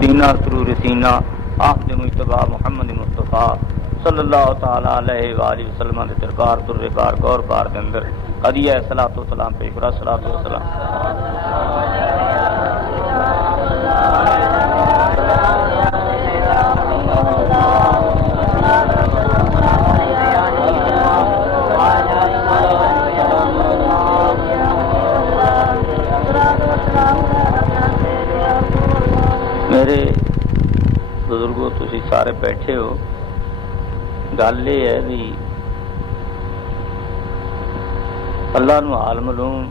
مدینہ سرور سینہ آمد مجتبہ محمد مصطفیٰ صلی اللہ تعالیٰ علیہ وآلہ وسلم کے دربار در بار گور بار کے اندر ہدیہ صلاۃ و سلام پیش کرا. صلاۃ و سلام میرے بزرگوں تسی سارے بیٹھے ہو. گل یہ ہے بھی اللہ نو حال معلوم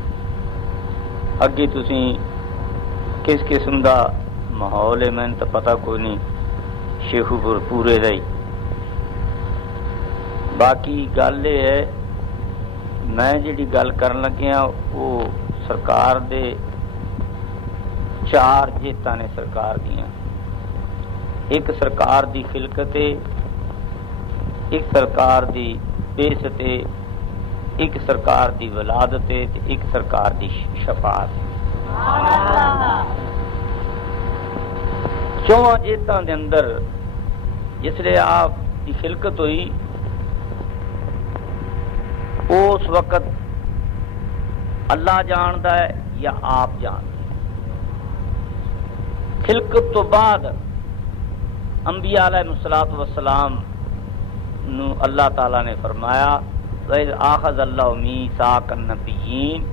اگے تسی کس قسم دا ماحول ہے میں تو پتہ کوئی نہیں شیخو پور پورے دا ہی. باقی گل یہ ہے میں جڑی گل کرن لگیا وہ سرکار دے چار جیتاں نے سرکار دیاں. ایک سرکار دی خلقت ہے، ایک سرکار دی بعثت ہے، ایک سرکار دی ولادت ہے، ایک سرکار دی شفاعت ہے. چواں جیتاں دے اندر جس لئے آپ دی خلقت ہوئی اس وقت اللہ جاندا ہے یا آپ جاندا ہے. خلقت تو بعد انبیاء علیہ الصلوۃ والسلام نو اللہ تعالیٰ نے فرمایا وَإِذْ آخَذَ اللَّهُ مِيثَاقَ النَّبِيِّينَ،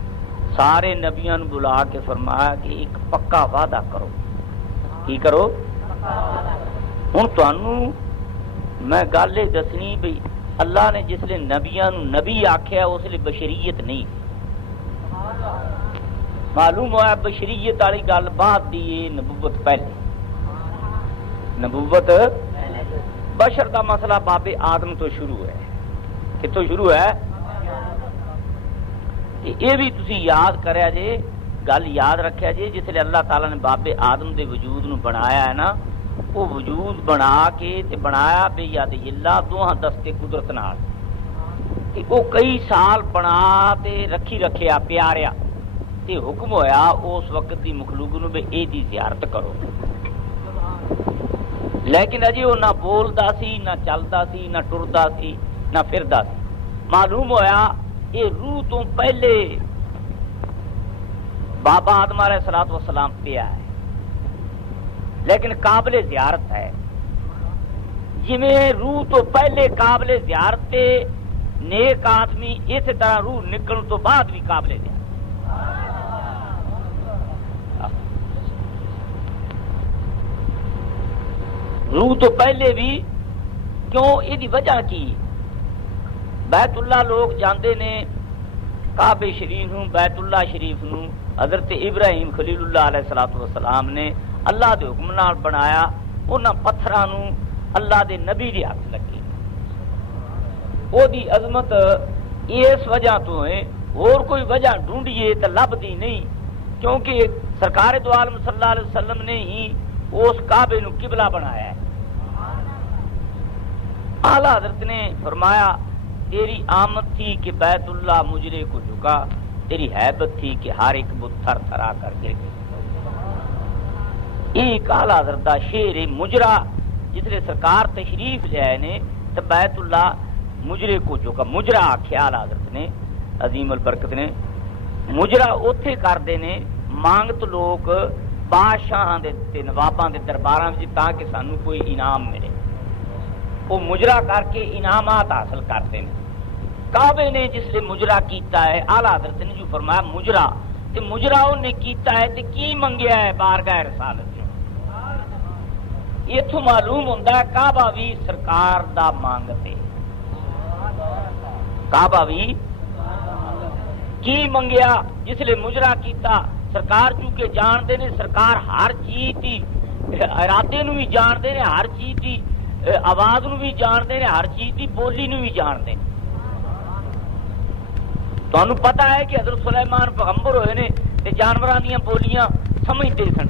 سارے نبیوں نے بلا کے فرمایا کہ ایک پکا وعدہ کرو. کی کرو؟ ہن تانوں میں گل یہ دسنی بھی اللہ نے جس لئے نبیوں نبی آکھیا اس لئے بشریت نہیں. معلوم ہوا بشریت والی گل بعد دی، نبوت پہلے. نبوت بشر دا مسئلہ باب آدم تو شروع ہے. کتوں شروع ہے؟ یہ بھی تسی یاد کریا جے، گل یاد رکھیا جے جس لئے اللہ تعالیٰ نے باب آدم دے وجود نو بنایا ہے نا، وہ وجود بنا کے تے بنایا بے یاد اللہ دوہاں دستے قدرت نال. وہ کئی سال بنا تے رکھی رکھیا پیاریا تے حکم ہویا اس وقت دی مخلوق نو بے اے دی زیارت کرو. لیکن اجے وہ نہ بولدا سی، نہ چلدا سی، نہ ٹردا سی، نہ پھردا سی. معلوم ہویا یہ روح تو پہلے بابا آدم علیہ الصلوۃ والسلام پیا ہے لیکن قابل زیارت ہے. جویں روح تو پہلے قابل زیارت تے نیک آدمی اسی طرح روح نکلن تو بعد بھی قابل زیارت. روح تو پہلے بھی کیوں؟ یہ وجہ کی؟ بیت اللہ لوگ جاندے نے کعبے شریف نو، بیت اللہ شریف نو حضرت ابراہیم خلیل اللہ علیہ الصلوۃ والسلام نے اللہ دے حکم نال بنایا. انہاں پتھراں نو اللہ دے نبی دے ہاتھ لگے. او دی عظمت اس وجہ تو ہے، اور کوئی وجہ ڈھونڈیے تو لبدی نہیں، کیونکہ سرکار دو عالم صلی اللہ علیہ وسلم نے ہی اس کعبے نو قبلہ بنایا ہے. اعلیٰ حضرت نے فرمایا تیری آمد تھی کہ بیت اللہ مجرے کو جھکا، تیری حیبت تھی کہ ہر ایک بت تھر تھرا کر گر گئی. ایک اعلیٰ حضرت دا شعر مجرا جس لئے سرکار تشریف لے آئے نے تو بیت اللہ مجرے کو جھکا. مجرا آکھیا اعلیٰ حضرت نے عظیم البرکت نے. مجرا اوتھے کر دے نے مانگت لوگ بادشاہاں دے تے نواباں دے درباراں وچ تاکہ سانو کوئی انعام ملے. وہ مجرا کر کے انعامات حاصل کرتے ہیں. کعبے نے جس لئے مجرا کیتا ہے اعلیٰ حضرت نے جو فرمایا مجرا تے مجرا انہیں کیتا ہے تے کی منگیا ہے بارگاہ رسالت. یہ تو معلوم ہوندہ ہے کعبہ بھی سرکار دا مانگتے. کعبہ بھی کی منگیا جس لئے مجرا کیتا. سرکار چونکہ جان دے نے سرکار ہر چیز تھی، ارادے نو بھی جان دے نے ہر چیز تھی، آواز نو بھی جان دے نے ہر چیز تھی، بولی نو بھی جان دے. تو انہوں پتہ ہے کہ حضرت سلیمان پیغمبر ہوئے نے تے جانوراں دیاں بولیاں سمجھتے سن.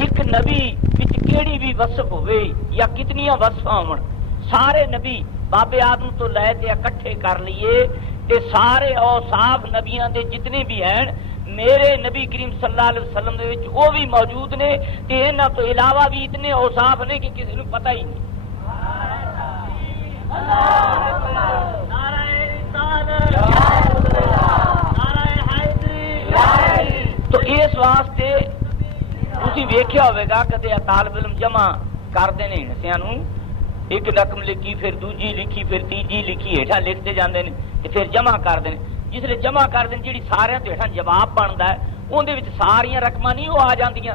ایک نبی وچ کیڑی بھی وصف ہوئے یا کتنیاں وصف ہون، سارے نبی بابے آدم تو لے تے اکٹھے کر لیے تے سارے اوصاف نبیاں دے جتنے بھی ہیں میرے نبی کریم صلی اللہ علیہ وسلم دے وچ وہ بھی موجود نے تے انہاں تو علاوہ بھی اتنے اوصاف نے کہ کسی نوں پتہ ہی نہیں. تو اس واسطے تسی ویکھیا ہوئے گا کدے طالب علم جمع کرتے ہیں حصیاں نوں ایک رقم لکھی پھر دوجی لکھی پھر تیجی لکھی ہیٹھاں لکھتے جاندے نے تے پھر جمع کرتے ہیں. جس لئے جمع کر دیں جیڑی سارے تو ہیٹھاں جواب بنتا ہے اندر وچ ساریاں رقماں نہیں وہ آ جاندیاں.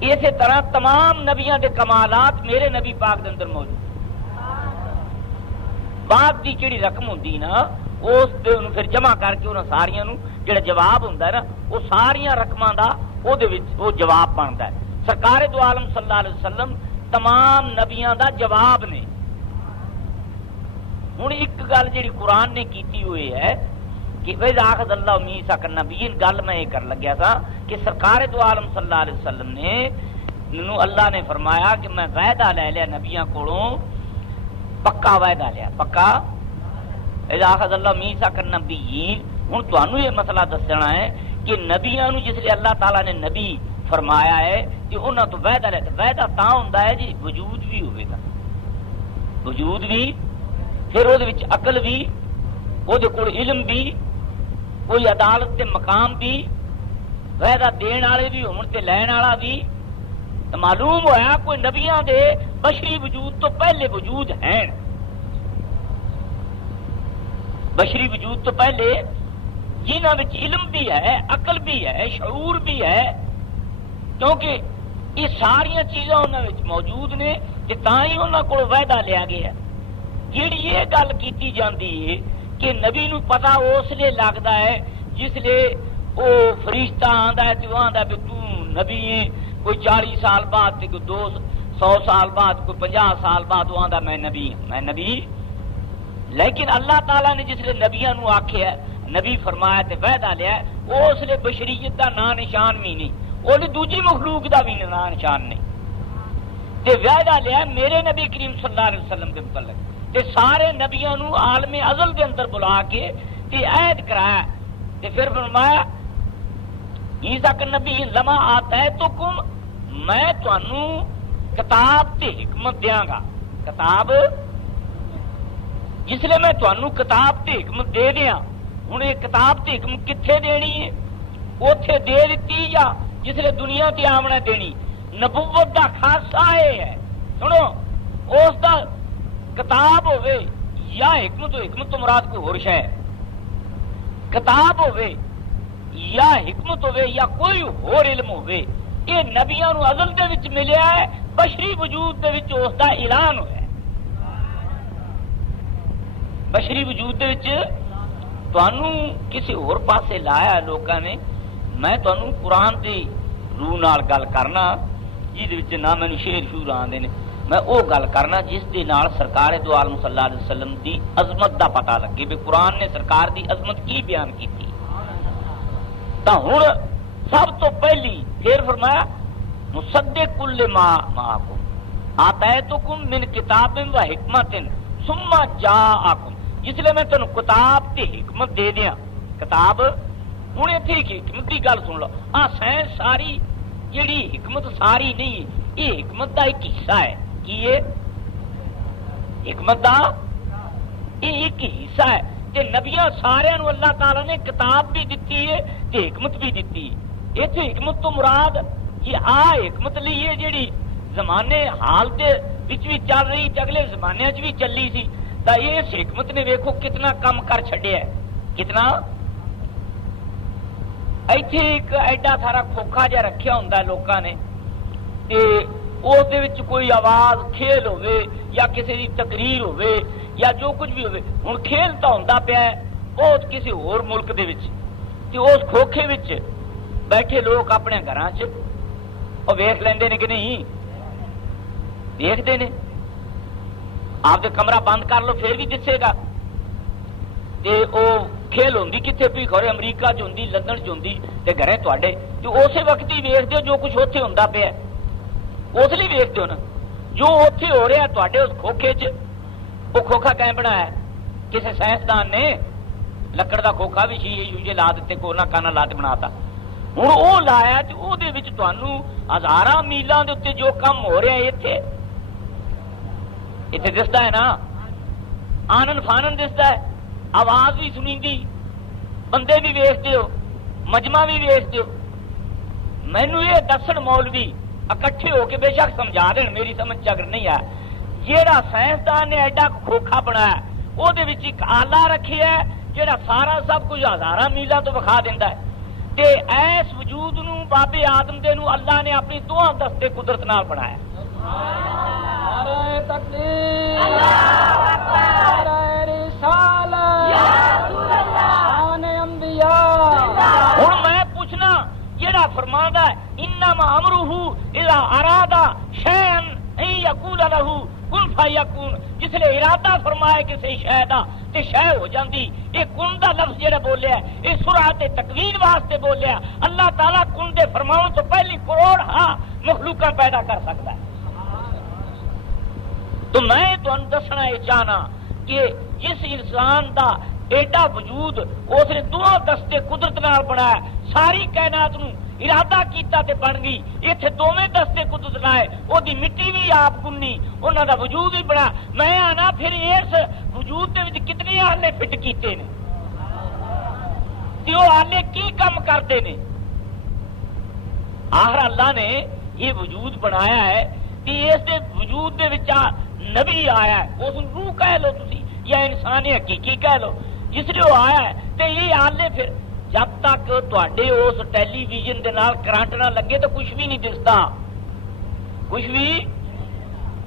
اسی طرح تمام نبیاں دے کمالات میرے نبی پاک دے اندر موجود. بعد دی جیڑی رقم ہوندی نا اس تے انہوں پھر جمع کر کے انہاں ساریاں نوں جڑا جواب ہوندا ہے نا وہ ساریاں رقماں دا او دے وچ وہ جواب بنتا ہے. سرکار دو عالم صلی اللہ علیہ وسلم تمام نبیاں دا جواب نے. ہوں ایک گل جی قرآن نے کیتی ہوئی ہے کہ وَإِذْ أَخَذَ اللَّهُ مِيثَاقَ النَّبِيِّينَ گل میں یہ کر لگیا تھا کہ سرکار دو عالم صلی اللہ علیہ وسلم نے اللہ نے فرمایا کہ میں وعدہ لے لیا نبیاں کولوں پکا وعدہ لیا پکا. وَإِذْ أَخَذَ اللَّهُ مِيثَاقَ النَّبِيِّينَ ہوں تمہیں یہ مسئلہ دسنا ہے کہ نبیاں نو جس لیے اللہ تعالیٰ نے نبی فرمایا ہے کہ انہوں تو وعدہ لیا. وعدہ تاں ہوندا ہے جی وجود بھی ہوئے گا وجود بھی پھر وہ عقل بھی وہ علم بھی کوئی عدالت تے مقام بھی وعدہ دین والے بھی ہون تے لین والا بھی. تو معلوم ہوا کوئی نبیاں دے بشری وجود تو پہلے وجود ہیں. بشری وجود تو پہلے جنہاں وچ علم بھی ہے عقل بھی ہے شعور بھی ہے کیونکہ یہ ساریاں چیزاں انہاں وچ موجود نے تے تاں ہی انہاں کول وعدہ لیا گیا. جیڑی یہ گل کیتی جاندی ہے کہ نبی نو پتہ اس لیے لگدا ہے جس لیے او فرشتہ آندا ہے تے وہ آندا ہے تو نبی ہے کوئی 40 سال بعد تے کوئی 200 سال بعد کوئی 50 سال بعد وہ آندا میں نبی ہوں میں نبی. لیکن اللہ تعالیٰ نے جس لیے نبیاں نو آکھیا نبی فرمایا تے وعدہ لیا وہ اس لیے بشریت دا نام نشان بھی نہیں وہ دوجی مخلوق دا بھی نام نشان نہیں تے وعدہ لیا میرے نبی کریم صلی اللہ علیہ وسلم کے متعلق تے سارے نبیاں نو عالم ازل دے اندر بلا کے تے عہد کرایا تے پھر فرمایا عیسیٰ کا نبی لما آتا ہے تو کم میں تانوں کتاب تے حکمت دیاں گا. کتاب جس لئے میں تانوں کتاب تے حکمت دے دیاں. ہوں یہ کتاب تے حکمت کتھے دینی ہے اوتھے دے دیتی یا جس لئے دنیا تے آمنا دینی. نبوت دا خاصہ ہے سنو اس دا کتاب ہوئے یا حکمت تو مراد کوئی اور شے کتاب ہوئے یا حکمت ہوئے یا کوئی اور علم ہوئے یہ نبیاں نو ازل دے وچ ملیا ہے بشری وجود دے وچ اس دا اعلان ہوا ہے. بشری وجود دے وچ تانوں کسی اور پاسے لایا لوکاں نے. میں تانوں قرآن دی روح نال گل کرنا جس وچ نہ مینوں شعر شور آندے نے میں وہ گل کرنا جس دے نال سرکار دو عالم صلی اللہ علیہ وسلم دی عظمت دا پتہ لگے بھی قرآن نے سرکار دی عظمت کی بیان کی تھی. تا ہن سب تو پہلی پھر فرمایا مصدق لما معکم آتیتکم من کتاب و حکمت ثم جاءکم. جس لئے میں تینوں کتاب تے حکمت دے دیاں. کتاب ہوں اتنے حکمت کی گل سن لو سائنس ساری جیڑی حکمت ساری نہیں یہ حکمت دا ایک حصہ ہے. کی یہ حکمت دا یہ ایک حصہ ہے. تے نبیاں سارے نو اللہ تعالیٰ نے کتاب بھی دیتی ہے تے حکمت بھی دیتی ہے. یہ تو حکمت تو مراد یہ حکمت لی ہے جیڑی زمانے حال دے وچ بھی چل رہی تے اگلے زمانے وچ بھی چلی سی. تا اس حکمت نے ویکھو کتنا کم کر چھڈیا ہے. کتنا ایتھے ایک ایڈا سارا کھوکھا جہا رکھیا ہوندا لوکاں نے تے اس دے وچ کوئی آواز کھیل ہوئے یا کسی دی تقریر ہوئے یا جو کچھ بھی ہوئے. ہن کھیل تا ہوندا پیا ہے بہت کسی اور ملک دے وچ تے اس کھوکھے وچ بیٹھے لوگ اپنے گھراں چ او ویکھ لیندے نے کہ نہیں ویکھدے نے. آپ دے کمرہ بند کر لو پھر بھی دسے گا. تے او کھیل ہوندی کتنے پی خورے امریکہ چ ہوندی لندن چ ہوندی تے گھریں تواڈے تے اسی وقت ہی ویکھدے ہو جو کچھ اوتھے ہوندا پیا اس لیے ویکھدے ہو نا جو اوتھے ہو رہا تواڈے اس کھوکھے چ. وہ کھوکھا کہیں بنایا کسی سائنسدان نے لکڑ دا کھوکھا بھی شیشے لا دیتے کونا کانا لا کے بناتا ہوں وہ لایا تو وہ تمہوں ہزاراں میلاں دے اتنے جو کم ہو رہا ہے اتنے دستا ہے نا آنن فانن دستا ہے آواز بھی سنی بندے بھی ویچتے ہو مجمع بھی ویچتے ہو مینو یہ دسن مولوی اکٹھے ہو کے بے شک سمجھا دین میری سمجھ چ اگر نہیں ہے جیڑا سائنسدان نے ایڈا کھوکھا بنایا وہ ایک آلہ رکھے ہے جیڑا سارا سب کچھ ہزاراں میلاں تو وکھا دینا ہے تے ایس وجود نو بابے آدم دے نو اللہ نے اپنی دو دستے قدرت نال بنایا ہوں میں پوچھنا جڑا فرماندا ہے انما امرہ اذا اراد شیئا ان یقول له کن فیکون جس نے ارادہ فرمایا کسی شے دا تے شے ہو جاندی یہ کن دا لفظ جڑا بولیا ہے یہ سرعت تکوین واسطے بولیا اللہ تعالیٰ کن دے فرماؤں تو پہلی کروڑ مخلوقاں پیدا کر سکتا ہے تو میں تمہیں دسنا یہ چاہنا کہ جس انسان دا ایڈا وجود اس نے دو دستے قدرت نال بنایا ساری کائنات نو ارادہ کیتا تے بن گئی اتنے دونوں دستے قدرت لائے وہ مٹی بھی آپ گنی انہوں دا وجود بھی بنا میں آنا پھر اس وجود دے وچ کتنے آلے فٹ کیتے نے تے وہ آلے کی کم کرتے نے آخر اللہ نے یہ وجود بنایا ہے کہ اس دے وجود دے وچ نبی آیا ہے اس روح کہہ لو تسی یا انسان حقیقی کہہ لو جس لیے وہ آیا ہے تے یہ آلے پھر جب تک تواڈے اس ٹیلی ویژن دے نال کرنٹ نہ لگے تو کچھ بھی نہیں دستا کچھ بھی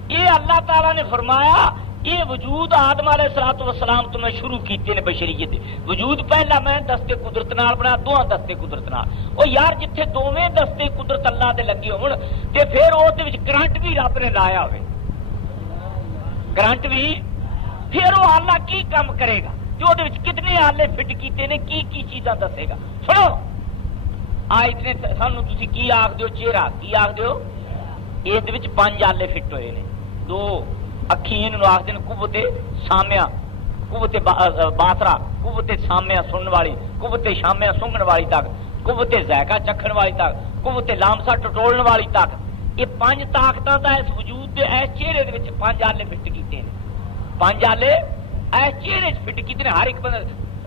یہ اللہ تعالیٰ نے فرمایا یہ وجود آدم علیہ الصلوۃ والسلام تو میں شروع کیتے نے بشریت وجود پہلا میں دستے قدرت نال بنا دو دستے قدرت نال او یار جتھے دوویں دستے قدرت اللہ دے لگے ہون تے پھر اس دے وچ کرنٹ بھی رب نے لایا ہوئے کرنٹ بھی پھر وہ اللہ کی کام کرے گا جو کتنے آلے فٹ کیتے نے کی چیزاں دسے گا سنو اتنے سانو تسی کی آخ دیو چہرہ کی آخ دیو یہ 5 آلے فٹ ہوئے نے 2 اکھی آخ دین قوت سامیا قوت باسرا قوت سامیا سنن والی قوت شامیا سونگن والی تک قوت ذائقہ چکھن والی تک قوت لامسا ٹٹولن والی تک یہ 5 طاقتاں دا اس وجود دے اس چہرے دے وچ 5 آلے فٹ کیتے نے 5 آلے ایس چہرے فٹ کیتے ہیں ہر ایک بندہ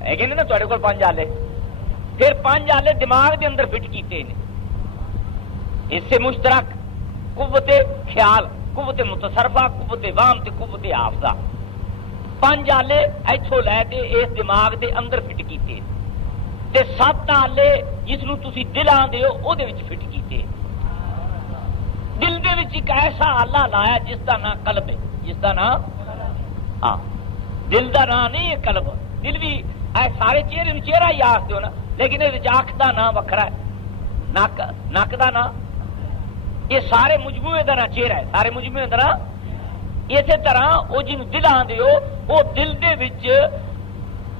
ہے نا تھوڑے کو 5 آلے پھر 5 آلے دماغ دے اندر فٹ کیتے ہیں اس سے مشترک قوت خیال قوت متصرفہ قوت وام تے قوت حافظہ 5 آلے ایتھوں لے کے اس دماغ دے اندر فٹ کیتے تے 7 آلے جس نو تسی دل آندے ہو او دے وچ فٹ کیتے دل دے وچ ایک ایسا آلہ لایا جس دا نام قلب ہے جس دا نام ہاں دل دا نام نہیں ہے قلب دل بھی سارے چہرے چہرہ ہی آخ دو نا لیکن اکھ دا نام وکھرا ہے نک دا نام یہ سارے مجموعے دا نام چہرہ ہے سارے مجموعے دا نام اسی طرح وہ جن دل آندے ہو وہ دل دے وچ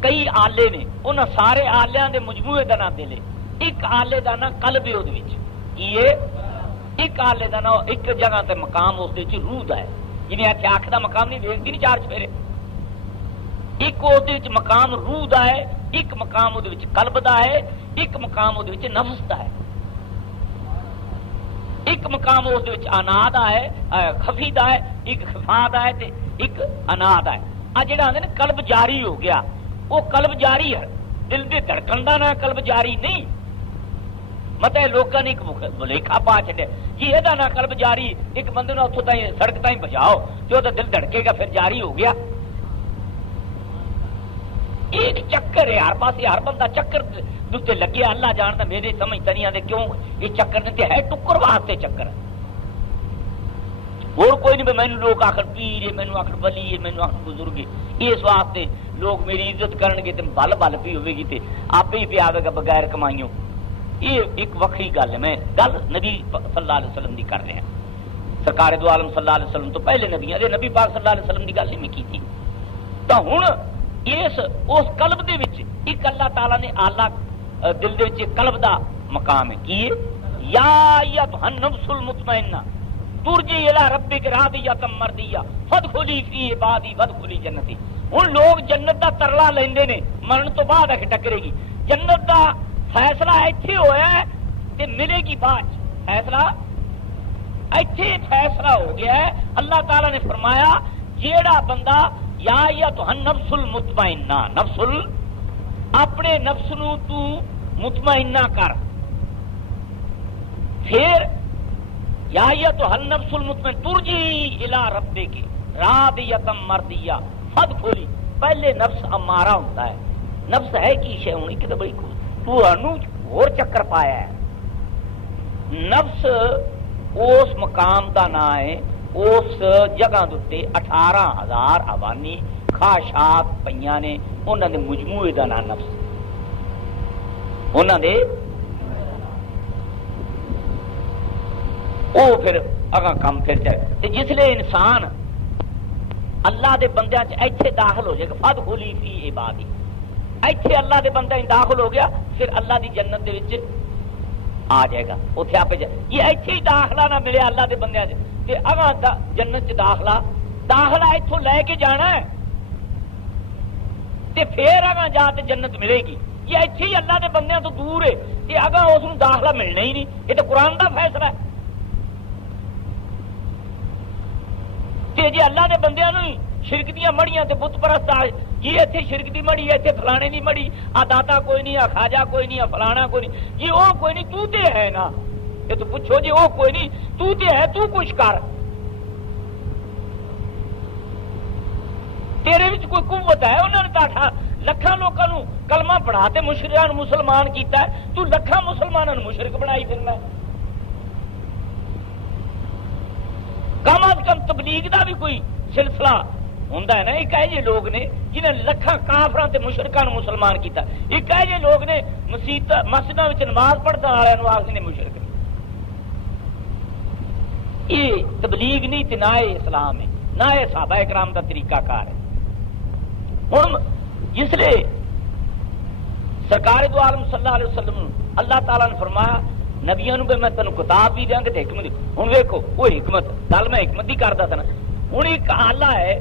کئی آلے نے انہاں سارے آلیاں دے مجموعے دا نام دل ہے ایک آلے دا نام قلب ہے وہ ایک آلے دا نام ایک جگہ تے مقام اس دے روح دا ہے جنہیں اتنے اکھ دا مقام نہیں ویکھدی نہیں 4 چفیرے ایک اس مقام روح دا ہے ایک مقام وہ قلب دا ہے ایک مقام وہ نفس دا ہے ایک مقام اس انا دا ہے خفی دا ہے ایک خفا دا ہے تے ایک انا دا ہے آ جڑا آندے نا قلب جاری ہو گیا وہ قلب جاری ہے دل دے دھڑکن دا نہ قلب جاری نہیں مطلب لوگوں نے ایک بلیکھا پا چڈیا جی یہ نا قلب جاری ایک بندے نے اتوں تھی سڑک تھی بچاؤ جو دل دھڑکے گا پھر جاری ہو گیا ایک چکر ہے ہر پاس ہر بندہ چکر دوتے لگے اللہ جانتا میرے سمجھتا نہیں آتے کیوں یہ چکر نہیں ہے ٹکر واسطے چکر اور کوئی نہیں مینو لوگ آخر پیر ہے مینو آخر ولی ہے مینو آخر بزرگ ہے اس واسطے لوگ میری عزت کرن گے تو بل بل پی ہوئے گی آپ ہی پی آئے گا بغیر کمائیوں یہ ایک وکری گل ہے میں گل نبی صلی اللہ علیہ وسلم کی کر رہا سرکار دو عالم صلی اللہ علیہ وسلم تو پہلے نبی نبی پاک صلی اللہ علیہ وسلم کی گل ہی میں کی تھی تو ہوں اس قلب دے وچ ایک اللہ تعالیٰ نے آلہ دل دے وچ قلب دا مقام ہے کی یا ایھا النفس المطمئنہ ترجی الی ربک راضیۃ مرضیہ فادخلی فی عبادی وادخلی جنتی ہوں لوگ جنت دا ترلا لیندے نے مرن تو بعد آ کے ٹکرے گی. جنت دا فیصلہ ایتھے ہویا ہے تے ملے گی بعد. فیصلہ ایتھے فیصلہ ہو گیا ہے. اللہ تعالی نے فرمایا جیڑا بندہ یا تو نفس المطمئنہ نفس اپنے نفس نو تو مطمئنہ کر. پھر یا تو ہل نفس المطمئن ترجی الی ربک راضیۃ مرضیہ فادخلی. پہلے نفس امارہ ہوتا ہے. نفس ہے کی شے ہونی کہ بڑی تو اور چکر پایا ہے. نفس اس مقام دا نام ہے اس جگہ دے 18,000 عوانی خواہشات پئیاں نے انہاں دے مجموعے دا نام نفس. انہاں دے او پھر اگاں کم پھر جائے. جس لئے انسان اللہ دے بندیاں چ ایتھے داخل ہو جائے گا فادخلی فی عبادی. ایتھے اللہ دے بندے داخل ہو گیا پھر اللہ دی جنت دے وچ آ جائے گا. اتنے آپ یہ ایتھے ہی داخلہ نہ ملے اللہ دے بندیاں تے اگاں جنت چ داخلہ ایتھوں لے کے جانا ہے تے پھر اگاں جا تے جنت ملے گی. یہ ایتھے ہی اللہ دے بندیاں تو دور ہے تے اگاں اس نوں داخلہ ملنا ہی نہیں. یہ تو قرآن دا فیصلہ ہے. تے جی اللہ دے بندیاں نوں ہی شرک دیاں مڑیاں تے بت پرست یہ اتنے شرک دی مڑی ہے اتنے فلانے دی مڑی آ داتا کوئی نہیں آ خواجہ کوئی نہیں آ فلانا کوئی نہیں. جی وہ کوئی نہیں تو تے ہے نا. یہ تو پوچھو جی وہ کوئی نہیں تو تے ہے تو کچھ کر. تیرے وچ کوئی قوت ہے. انہوں نے لکھاں لوگوں کلمہ پڑھا تے مشرکاں مسلمان کیتا ہے. تو لکھاں مسلمانوں مشرک بنائی پھرنا. کم از کم تبلیغ دا بھی کوئی سلسلہ ہوندا ہے نا. ایک ہے یہ لوگ نے جنہیں لکھاں کافراں تے مشرکاں مسلمان کیتا. ایک ہے یہ لوگ نے مسجداں وچ نماز پڑھن والے نوں آکھدے نے مشرک. یہ تبلیغ نہیں تے نہ اسلام ہے نہ صحابہ کرام دا طریقہ کار ہے. ہن جس لیے سرکار دو عالم صلی اللہ علیہ وسلم اللہ تعالیٰ نے فرمایا نبیوں کو میں تینوں کتاب بھی دیاں گا تے حکمت. ہن ویکھو وہ حکمت گل میں حکمت دی کردا تھا نا. ہن ایک آلہ ہے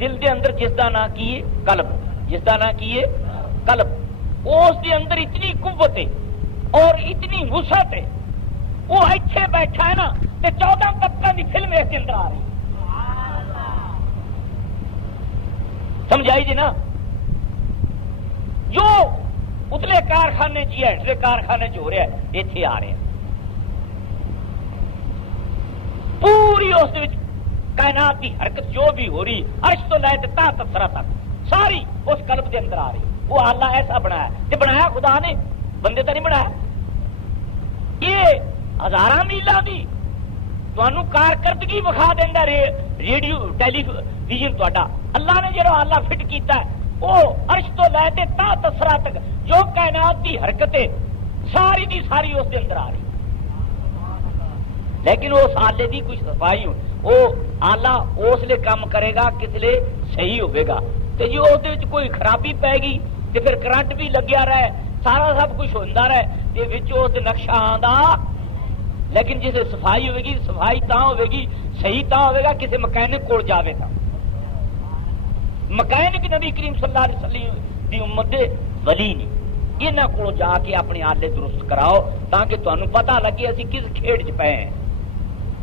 دل دے اندر جس دا نام کی ہے قلب. جس دا نام کی ہے قلب. اس دے اندر اتنی قوت ہے اور اتنی وسعت ہے. وہ ایتھے بیٹھا ہے نا تے 14 طبقہ دی فلم اس کے اندر آ رہی. سمجھائی جی نا. جو اتلے کارخانے چ ہٹلے کارخانے چ ہو رہا ہے اتنے آ رہے ہیں. پوری اس کائنات کی حرکت جو بھی ہو رہی عرش تو لے تا تسرا تک ساری اس قلب کے اندر آ رہی. وہ اللہ ایسا بنایا کہ بنایا خدا نے بندے تو نہیں بنایا. یہ ہزاراں میلاں دی تمہیں کارکردگی وکھا دینا ریڈیو ٹیلی ویژن تا. اللہ نے جو آلہ فٹ کیتا ہے وہ عرش تو لے تے تا تسرا تک جو کائنات کی حرکت ہے ساری دی ساری اس کے اندر آ رہی. لیکن اس آلے دی کچھ صفائی ہو. وہ آلہ اس لیے کام کرے گا کس لیے صحیح ہوئے گا. تو جی اس کوئی خرابی پے گی تو پھر کرنٹ بھی لگیا رہے سارا سب کچھ ہوتا رہے تو اس نقشہ آندا. لیکن جسے صفائی ہوئے گی صفائی تاں ہوئے گی صحیح تاں ہوئے گا کسی مکینک کو جاوے تھا. مکینک نبی کریم صلی اللہ علیہ وسلم دی امت دے ولی نہیں. انہاں کو جا کے اپنے آلے درست کراؤ تاکہ تمہیں پتہ لگے اسی کس کھیڑ چ پے ہیں.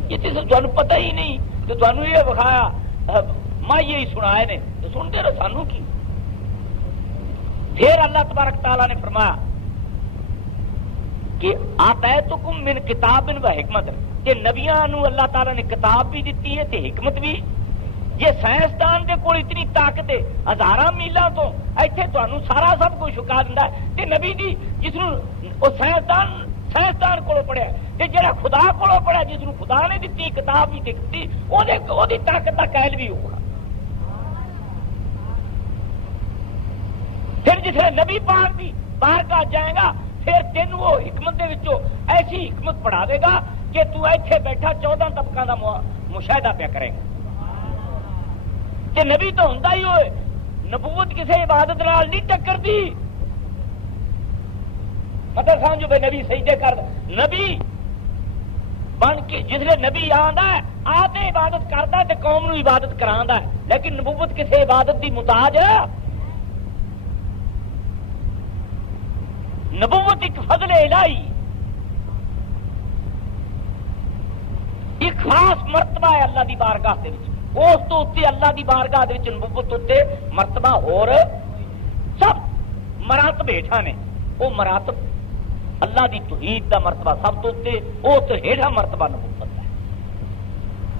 یہ تو تمہیں پتہ ہی نہیں تو تمہیں یہ بخایا ماں یہی سنائے نے تو سنتے رہو سانوں کی. پھر اللہ تبارک تعالیٰ نے فرمایا کہ آتیتکم من کتاب و حکمت کہ نبیاں نو اللہ تعالیٰ نے کتاب بھی دیتی ہے تے حکمت بھی. یہ سائنسدان دے کول اتنی طاقت ہے ہزاراں میلاں تو ایتھے تانوں سارا سب کچھ چھکا دیندا ہے تے نبی دی جس نوں او سائنسدان کولوں پڑھیا تے جڑا خدا کولوں پڑھیا جس نوں خدا نے دتی کتاب بھی دتی او دی طاقت دا قائل بھی ہوگا. پھر جس نبی پاک دی بارگاہ جائے گا پھر تینوں وہ حکمت دے وچوں ایسی حکمت پڑھا دے گا کہ تو ایتھے بیٹھا 14 طبقہ دا مشاہدہ پیا کرے گا. کہ نبی تو ہوندا ہی ہوئے نبوت کسی عبادت نال نہیں ٹکرتی. مطلب سمجھو بھائی نبی سجدے کر نبی بن کے جسے نبی آندا ہے آپ عبادت کرتا ہے تے قوم نو عبادت کراندا ہے، لیکن نبوت کسی عبادت دی محتاج ہے؟ نبوت ایک فضل الہی، ایک خاص مرتبہ ہے اللہ دی بارگاہ دے وچ، اس تو اتنے اللہ دی بارگاہ دے وچ نبوت اتنے مرتبہ اور سب مراتب ہیٹھا نے، وہ مراتب اللہ دی توحید دا مرتبہ سب تو اتنے، وہ تو ہیٹھا مرتبہ نبوت ہے۔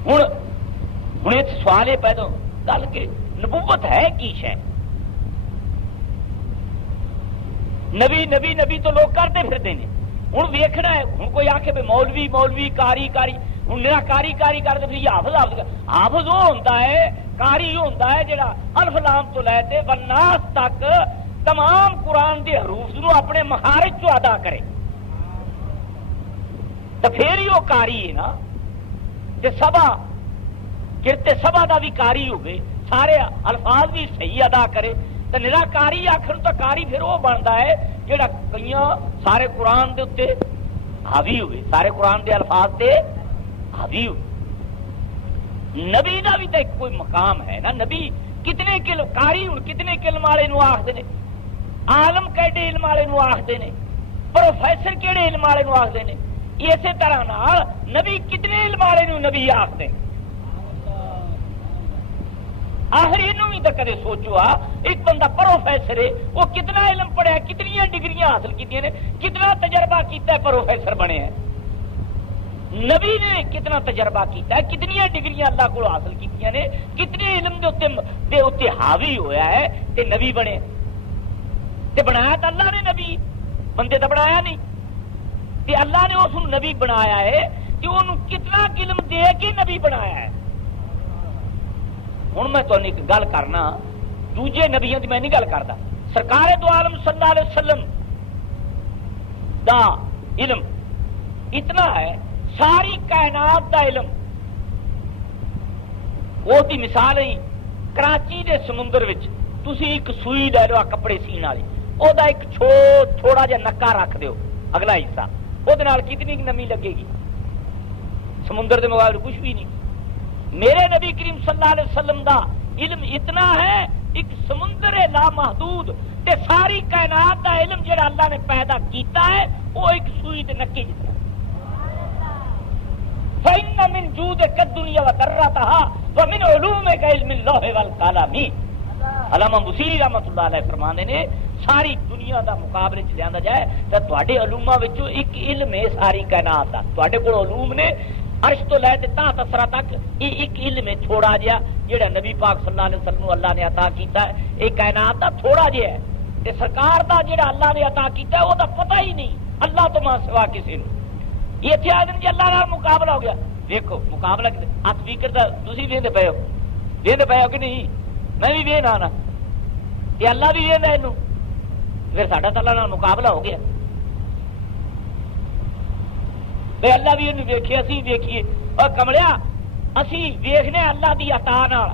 ہوں سوال یہ پیدا گل کہ نبوت ہے کی شے؟ نبی نبی نبی تو لوگ کرتے پھرتے ہیں، ہوں ویکھنا ہے، ہوں کوئی آخے بھی مولوی مولوی کاری کاری، ہوں میرا کاری کاری کرتے پھر حافظ حافظ حافظ وہ ہوتا ہے، کاری وہ ہوتا ہے جڑا الف لام تو لے کے والناس تک تمام قرآن کے حروف نو اپنے مخارج چ ادا کرے، تو پھر ہی وہ کاری ہے نا۔ سبا کرتے سبا دا بھی کاری ہوگی، سارے الفاظ بھی صحیح ادا کرے تو نراکاری آخر تو کاری پھر وہ بنتا ہے جڑا کئی سارے قرآن دے اتنے حاوی ہوئے، سارے قرآن دے الفاظ تے حاوی ہوئے۔ نبی دا بھی تو ایک کوئی مقام ہے نا، نبی کتنے کاری ہوں کتنے علم والے نو آختے ہیں، عالم کہڑے علم والے نو آختے ہیں، پروفیسر کہڑے علم والے نو آختے ہیں، اسی طرح نال نبی کتنے علم والے نو نبی آختے ہیں۔ آخر یہ بھی تو کدے سوچو ایک بندہ پروفیسر ہے، وہ کتنا علم پڑھیا، کتنی ڈگریاں حاصل کی نے، کتنا تجربہ کیتا ہے پروفیسر بنے ہیں۔ نبی نے کتنا تجربہ کیتا ہے، کتنی ڈگریاں اللہ کو حاصل کی نے، کتنے علم دے اتنے حاوی ہویا ہے تے نبی بنے تے بنایا تو اللہ نے نبی، بندے تو بنایا نہیں، تے اللہ نے اس نبی بنایا ہے کہ انہوں کتنا علم دے کے نبی بنایا ہے۔ ہوں میں تمہیں ایک گل کرنا، دوجے نبیوں کی میں نہیں گل کرتا، سرکار دو عالم صلی اللہ علیہ وسلم دا علم اتنا ہے، ساری کائنات دا علم، وہ دی مثال ہے کراچی دے سمندر وچ تسی ایک سوئی لے لو کپڑے سین والی، وہ ایک چھوڑا جا نکا رکھ دیو اگلا حصہ، وہ کتنی نمی لگے گی؟ سمندر دے مقابلے کچھ بھی نہیں۔ میرے نبی کریم صلی اللہ علیہ وسلم دا علم اتنا ہے، ایک سمندر لا محدود تے ساری کائنات دا علم جڑا اللہ نے پیدا کیتا ہے وہ ایک سوئی تے نکے جتنا۔ فَإِنَّ مِن جُودِكَ الدُّنْيَا وَذَرَّتَهَا وَمِنْ عُلُومِكَ عِلْمُ اللَّوْحِ وَالْقَلَمِ۔ علامہ بصیری رحمۃ اللہ علیہ فرمانے نے ساری دنیا دا مقابلے چ لیا جائے تو تواڈے علوماں وچوں ایک علم ہے ساری کائنات دا، تواڈے کول علوم نے عرش تو لے کے تا تسرا تک، یہ ایک علم ہے تھوڑا جہا جہاں نبی پاک صلی اللہ علیہ وسلم اللہ نے عطا کیتا ہے، یہ کائنات دا تھوڑا جہا ہے، تے سرکار دا جہاں اللہ نے عطا کیتا ہے وہ دا پتہ ہی نہیں اللہ تو ماں سوا کسی نے۔ یہ اتنے آ جی اللہ نال مقابلہ ہو گیا، دیکھو مقابلہ ہاتھ فیکر دا تسی ویندے پے ہو کہ نہیں؟ میں بھی وینا نا، یہ اللہ بھی ویندا اینو، پھر ساڈا تو اللہ نال مقابلہ ہو گیا۔ بے اللہ بھی انہوں ویکھے اسی ویکھیے، اور کملیا اسی ویکھنے اللہ دی عطا نال،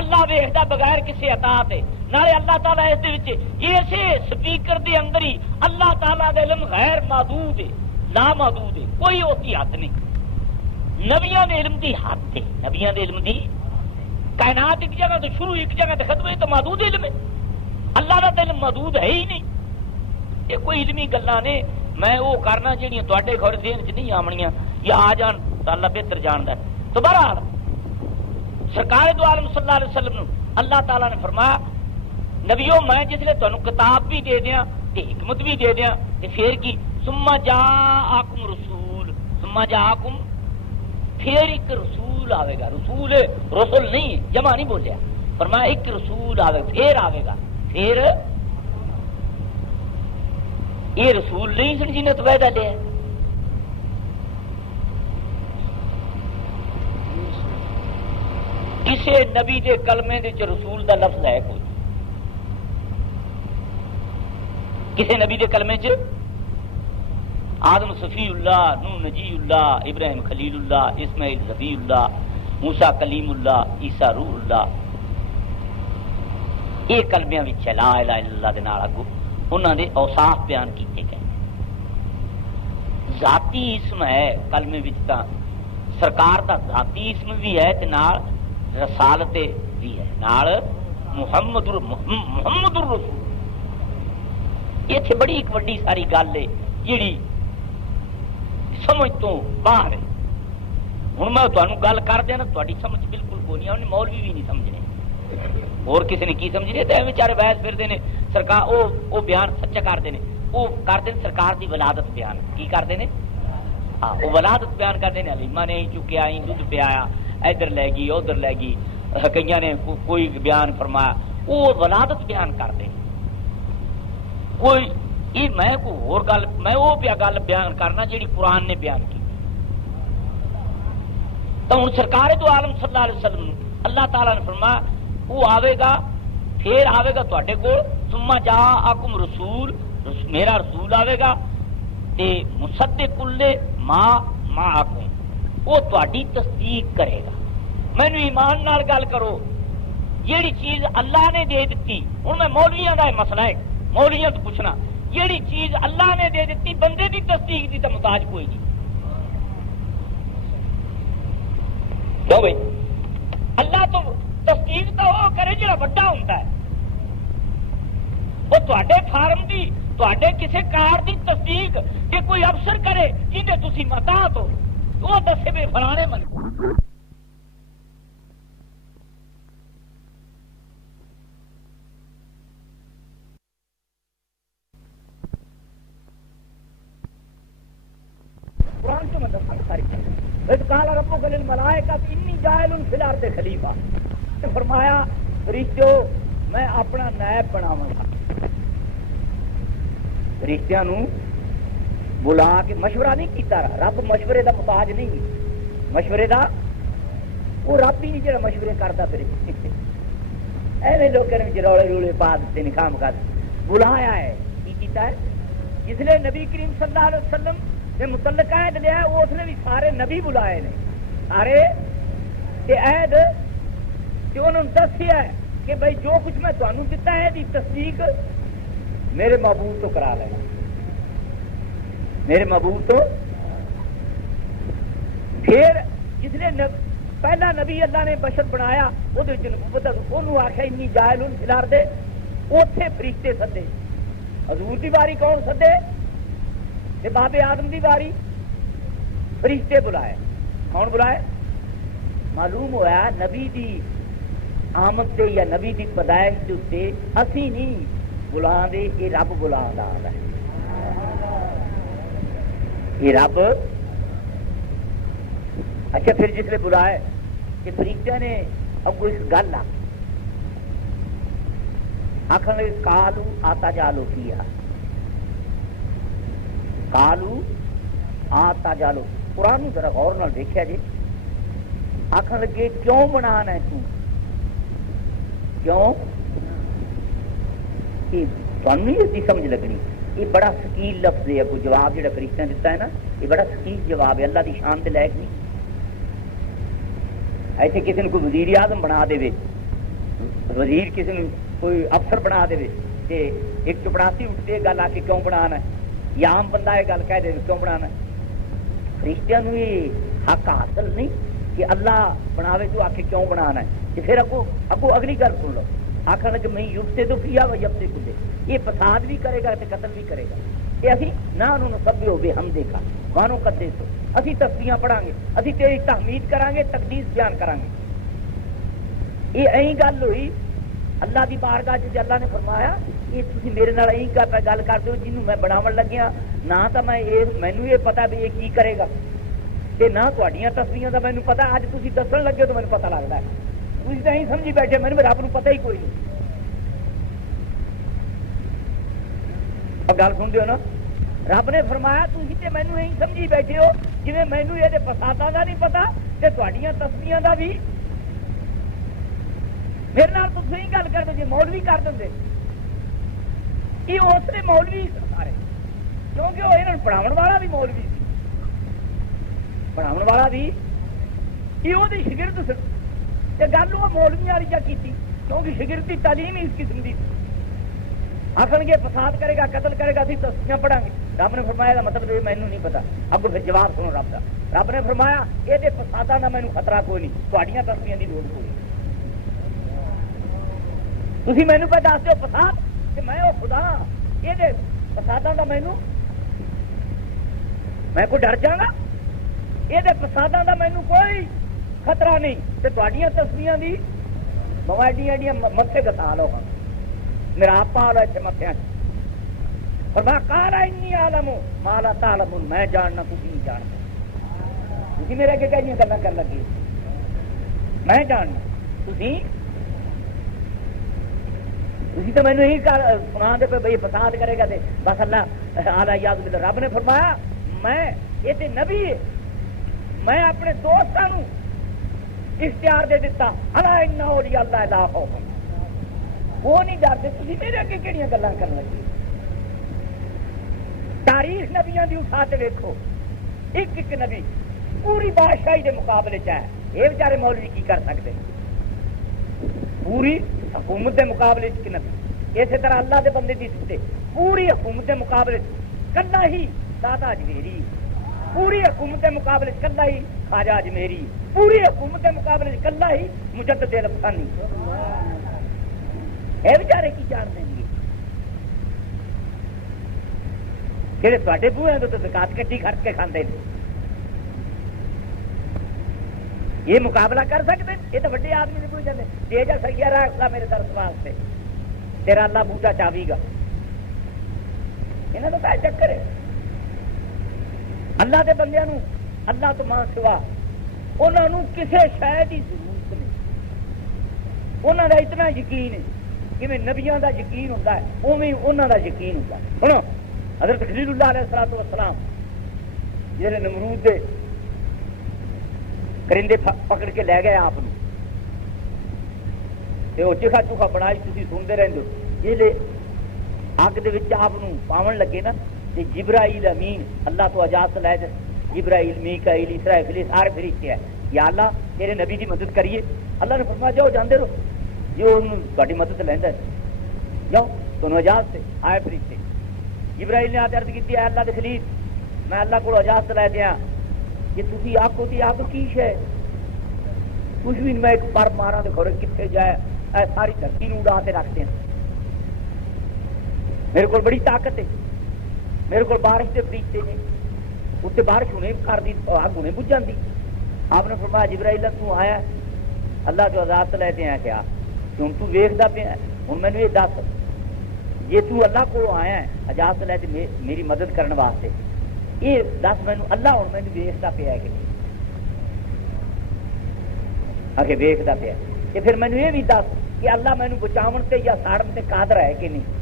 اللہ ویکھدا بغیر کسی عطا تے، نالے اللہ تعالیٰ اس دے وچ اسے سپیکر دے اندر ہی اللہ تعالیٰ دے علم غیر محدود ہے، لا محدود ہے، کوئی ہوتی حد نہیں۔ نبیاں دے علم دی حد ہے، نبیاں دے علم دی کائنات ایک جگہ تو شروع ایک جگہ تو ختم ہے، تو محدود علم ہے، اللہ دا علم محدود ہے ہی نہیں۔ یہ کوئی علمی گلاں نے میں وہ کرنا جہاں تے گھر ذہن چ نہیں آمنیاں یا آ جان تو اللہ بہتر جانتا ہے۔ تو بہرحال سرکار دو عالم صلی اللہ علیہ وسلم اللہ تعالیٰ نے فرمایا نبیو میں جسے تمہیں کتاب بھی دے دیا تے حکمت بھی دے دیا تے پھر کی ثم جاءکم رسول، ثم جاءکم پھر ایک رسول آئے گا، رسول رسول نہیں جمع نہیں بولیا، فرمایا ایک رسول آئے گا، پھر آئے گا، پھر یہ رسول نہیں سن جی نے تو پیدا لیا، کسی نبی دے کلمے دے رسول دا لفظ ہے کوئی؟ کسی نبی دے کلمے چ آدم صفی اللہ، نوح نجی اللہ، ابراہیم خلیل اللہ، اسماعیل ذبیح اللہ، موسیٰ کلیم اللہ، عیسیٰ روح اللہ، یہ کلمیاں لا الہ الا اللہ دے نال اگوں انہاں دے اوصاف بیان کیتے گئے۔ ذاتی اسم ہے کلمے وچ تاں سرکار دا ذاتی اسم بھی ہے تے نال رسالت بھی ہے، نال محمد الرسول۔ یہ تھے بڑی ایک وڈی ساری گل ہے جیڑی سمجھ تو باہر ہے۔ ہوں میں تمہیں گل کر دیا نا، تاری سمجھ بالکل کوئی نہیں، انہیں مولوی بھی نہیں سمجھنے، اور کسی نے کی سمجھنے، تو بیچارے بحث پھرتے ہیں سرکار وہ بیان سچا کرتے ہیں، وہ کرتے ہیں سرکار دی ولادت بیان، کی کرتے ہیں؟ ہاں، وہ ولادت بیان کرتے ہیں، علیمہ نے ہی چکیا، ہی دودھ پیا، ادھر لے گئی ادھر لے گئی، کئی نے کوئی بیان فرمایا، وہ ولادت بیان کرتے ہیں۔ کوئی یہ میں کوئی اور گل، میں وہ پیا گل بیان کرنا جیڑی قرآن نے بیان کی۔ تو ہوں سرکار دو عالم صلی اللہ علیہ وسلم اللہ تعالیٰ نے فرمایا وہ آئے گا، پھر آئے گا تے کو، ثم جاءکم رسول، میرا رسول آئے گا تے مصدق ما معکم، وہ تہاڈی تصدیق کرے گا۔ مینوں ایمان نال گل کرو، جیڑی چیز اللہ نے دے دیتی، ہوں میں مولویاں دا مسئلہ ہے، مولویاں تو پوچھنا، جیڑی چیز اللہ نے دے دیتی بندے دی تصدیق دی تو محتاج کوئی نہیں۔ کیوں بھائی؟ اللہ تو تصدیق تو وہ کرے جڑا وڈا ہوتا ہے، وہ تواڈے فارم دی، تواڈے کسی کار دی تصدیق کہ کوئی افسر کرے جنہیں تسی محتاط ہو، وہ دسے بھی فلانے من قرآن کے مطلب ساری قال ربک للملائکۃ انی جاعل فی الارض خلیفہ، فرمایا فرشتو میں اپنا نائب بناواں گا۔ فرشتیاں نو بلا کے مشورہ نہیں کیتا، رب مشورے دا محتاج نہیں، مشورے دا وہ رب ہی نہیں جڑا مشورے کرتا پھر ایویں لوگوں نے روڑے رولے پا دیتے نے کام کر بلایا ہے، کی کیتا ہے؟ جس نے نبی کریم صلی اللہ علیہ وسلم نے متعلق عہد لیا ہے، اس نے بھی سارے نبی بلائے نے، سارے عہد کہ انہوں نے دسیا ہے کہ بھائی جو کچھ میں تمہیں دیتا ہے دی تصدیق میرے معبود تو کرا لینا، میرے معبود تو۔ پھر جس نے پہلا نبی اللہ نے بشر بنایا، وہ آخیا انی جاعل فی الارض، اوتھے فرشتے سدے، حضور دی باری کون سدے؟ بابے آدم دی باری فرشتے بلائے، کون بلائے؟ معلوم ہوا نبی دی آمد سے یا نبی دی پیدائش کے اتنے اسی نہیں بلا دے، یہ رب بلا ہے، یہ رب۔ اچھا پھر جس نے بلائے کہ فرشتے نے اب کوئی گل آخر لگے کالو آتا جالو کیا، کالو آتا جالو، قرآن ذرا غور نال دیکھا جی، آخر لگے کیوں بنانا ہے تو، کیوں؟ نہیں اس کی سمجھ لگنی، یہ بڑا سکیل لفظ ہے، کوئی جواب جہاں فرشتے نے دیتا ہے نا، یہ بڑا سکیل جواب ہے، اللہ کی شان کے لائق نہیں۔ ایسے کسی نے کوئی وزیر اعظم بنا دے، وزیر کسی نے کوئی افسر بنا دے، ایک چپڑاسی اٹھتے گل آ کے کیوں بنانا ہے، یا عام بندہ یہ گل کہہ دے کیوں بنانا ہے۔ فرشتیاں نوں یہ حق حاصل نہیں کہ اللہ بناوے تو آ کے کیوں بنانا ہے، پھر اگو اگلی گل سن لو، آخر لگے میں یوب سے تو کیا وہ یب سے کچھ، یہ فساد بھی کرے گا تو قتل بھی کرے گا، یہ اسی نہ انہوں سب بھی ہو بے ہم دیکھا مانو قدے تو اسی تسبیحاں پڑھاں گے، اسی تیری تحمید کریں گے، تقدیس بیان کریں گے۔ یہ ایں گل ہوئی اللہ دی بارگاہ جی، اللہ نے فرمایا یہ تسی میرے نال ایں گل کرتے ہو جنوں میں بناون لگیا، نہ تو مینوں یہ پتا بھی یہ کی کرے گا، تے نہ تہاڈیاں تسبیحاں دا مینوں پتا، اج تسی دسن لگے تو مینوں پتا لگدا ہے، تسی تو ایਂ سمجھی بیٹھے مینوں رب نوں پتہ ہی کوئی نہیں۔ گل سنتے ہو نا، رب نے فرمایا تھی تے مینوں یہی سمجھی بیٹھے ہو جی مینوں یہ فساداں دا نہیں پتا تے تہاڈیاں تسبیحاں دا بھی، میرے نال تسی ہی گل کر دو جی مولوی کر دیں، یہ اس نے مولوی سارے، کیونکہ وہ انہوں پڑھاون والا بھی مولوی سی، پڑھاون والا بھی یہ وہ شگرد سی، گل وہ مولوی والی جا کی، کیونکہ شگرد کی تعلیم ہی اس قسم کی، آخر گے فساد کرے گا قتل کرے گا اسی تسبیحاں پڑھاں گے، رب نے فرمایا مطلب مینوں نہیں پتا. اب پھر جواب سنو رب کا. رب نے فرمایا یہ فساداں دا مینوں خطرہ کوئی نہیں, تہاڈیاں تسبیحاں دی لوڑ کوئی نہیں. تسی مینوں پہ دس دیو فساد کہ میں وہ خدا یہ فساداں دا مینوں میں کوئی ڈر جاگا, یہ فساداں دا مینوں کوئی خطرہ نہیں. تے تہاڈیاں تسبیحاں دی موائڈیاں ایڈیاں متھے گسا لو, میرا آپ پا لو اتنے متھیاں. فرمایا قال انی اعلم ما لا تعلمون, میں جاننا تسی نہیں جانتے. تسی میرے اگے کہڑیاں گلاں کر لگے, میں جاننا تسی تو مینوں یہی سنا دے پہ بھائی فساد کرے گا تے بس اللہ اعلیٰ یاد باللہ. رب نے فرمایا میں یہ تے نبی ہے, میں اپنے دوستاں نوں اختیار دے دیتا الا ان اولیاء اللہ لا خوف, وہ نہیں ڈرتے. تسی میرے اگے کہڑیاں گلاں کرن لگے. تاریخ نبیاں دی اٹھا کے دیکھو, ایک ایک نبی پوری بادشاہی دے مقابلے چ ہے. یہ بیچارے مولوی کی کر سکتے, پوری حکومت دے مقابلے چ نبی. اسی طرح اللہ دے بندے دی سکتے پوری حکومت دے مقابلے کلا ہی دادا اجمیری, پوری حکومت دے مقابلے کلا ہی خواجہ اجمیری, پوری حکومت دے مقابلے کلا ہی مجدد الفسانی. یہ بیچارے کی جان دیں گے جہے تے بوہے تو زکات کٹی خرچ کے کھاندے ہیں. یہ مقابلہ کر سکتے ہیں؟ یہ تو وڈے آدمی نہیں پوچھ جاتے جی جا سکیا رہا میرے درس واسطے تیرا اللہ بوٹا چاوی گا. یہاں تو کیا چکر ہے؟ اللہ کے بندیاں نوں اللہ تو ماں سوا انہوں نے کسی شاید کی ضرورت نہیں. انہوں کا اتنا یقین ہے کہ نبیاں کا یقین ہوتا ہے اوی انہوں کا یقین ہوتا ہے. سنو حضرت خلیل اللہ علیہ الصلوۃ والسلام جہاں نمرود دے کرندے پکڑ کے لے گئے آپ چیخا چوکھا بنائی, تھی سنتے رہتے ہو. یہ اگ دے آپ پاون لگے نا تے جبرائیل امین اللہ تو اجازت لے جائے, جبرائیل میکائیل اسرائیل سارے فرشتے ہیں, یا اللہ تیرے نبی دی مدد کریے. اللہ نے فرمایا جاؤ جاندے رہو, جو تہاڈی مدد لینا ہے جاؤ تمہیں اجازت سے آئے فرشتے. جبرائیل نے عرض کی اللہ دے خلیل میں اللہ کو اجازت لے دیا کہ تھی آخو تی آگ کی ہے کچھ بھی میں ایک پر مارا تو گھر کتنے جائے ساری دھرتی اڑا کے رکھتے ہیں. میرے کو بڑی طاقت ہے, میرے کو بارش کے فریشتے نے اتنے بارش ہونے کر دی آگ ہونے بجھ جاتی. آپ نے فرمایا جبرائیل تو آیا اللہ جو اجازت لے دیا کیا ہوں تو ویکھدا پیا ہوں مینوں یہ دس جی تو اللہ کو آیا ہے اجازت لے دے میری مدد کرنے واسطے یہ دس مینوں اللہ ہوں مینوں ویکھدا پیا کہ آگے ویکھدا پیا کہ پھر مینوں یہ بھی دس کہ اللہ مینوں بچاون تے یا ساڑن تے قادر ہے کہ نہیں.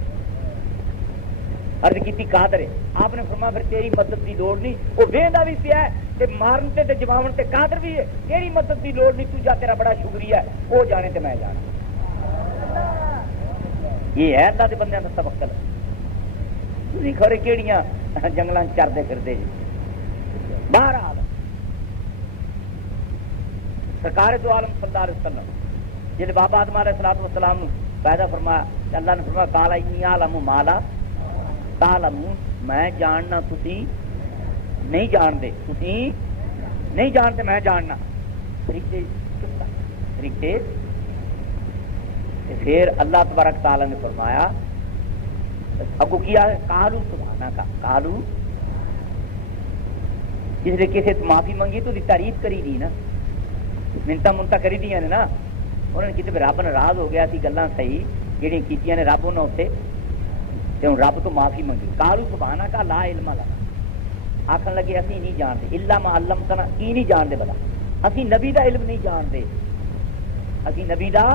عرض کیتی قادر ہے. آپ نے فرمایا پھر تیری مدد دی لوڑ نہیں, وہ ویندا بھی پیا ہے تے مارن تے جواون تے قادر بھی ہے, تیری مدد دی لوڑ نہیں, تو جا تیرا بڑا شکریہ ہے وہ جانے تے میں جانا. یہ ہے اللہ کے بندے کا توکل. تھی کھڑے کہڑیاں جنگلاں چرتے پھرتے جی. بہرحال سرکار دو عالم صلی اللہ علیہ وسلم جس بابا آدم علیہ الصلوۃ والسلام پیدا فرمایا, اللہ نے فرمایا قال انی اعلم ما لا تعلمون, میں جاننا تسی نہیں جانتے, تسی نہیں جانتے میں جاننا. طریقے پھر اللہ تبارک تعالی نے فرمایا ابو کیا کالو سبحانہ کا کالو جس نے کسی سے معافی منگی تو تعریف کری دی نا, منتا منتا کری دیا نے نا. انہوں نے کتنے رب ناراض ہو گیا سی گلاں صحیح جہاں کیتیاں نے رب انہوں اتنے تے ہن رب تو معافی منگی. کالو سبحانہ کا لا علم لنا, آخر لگے اسی نہیں جانتے الا ما علمتنا, کی نہیں جانتے بلا اسی نبی دا علم نہیں جانتے, اسی نبی دا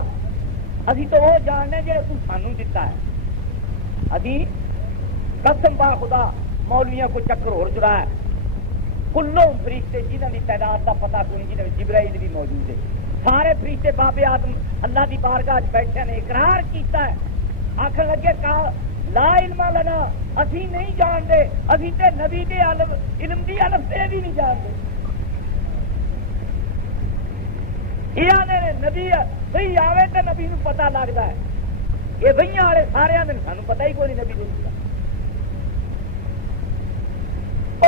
اسی تو وہ جاننے جہاں تو سانوں دتا ہے. ابھی قسم با خدا مولویاں کو چکر ہو چڑا ہے, کلوں فرشتے جنہوں کی تعداد کا پتا کوئی نہیں, جنہوں جبرائیل بھی موجود ہے, سارے فرشتے بابے آدم اللہ کی بارگاہ بیٹھے نے اقرار کیتا ہے, آخر لگے کہا لا علم لنا, اسی نہیں جانتے, اسی تے نبی دے علم دی علم سے بھی نہیں جانتے. یہ آنے نبی بھئی آوے تو نبی نو پتا لگتا ہے, یہ بھئی والے سارے آدھے سانو پتا ہی کوئی نہیں نبی دے.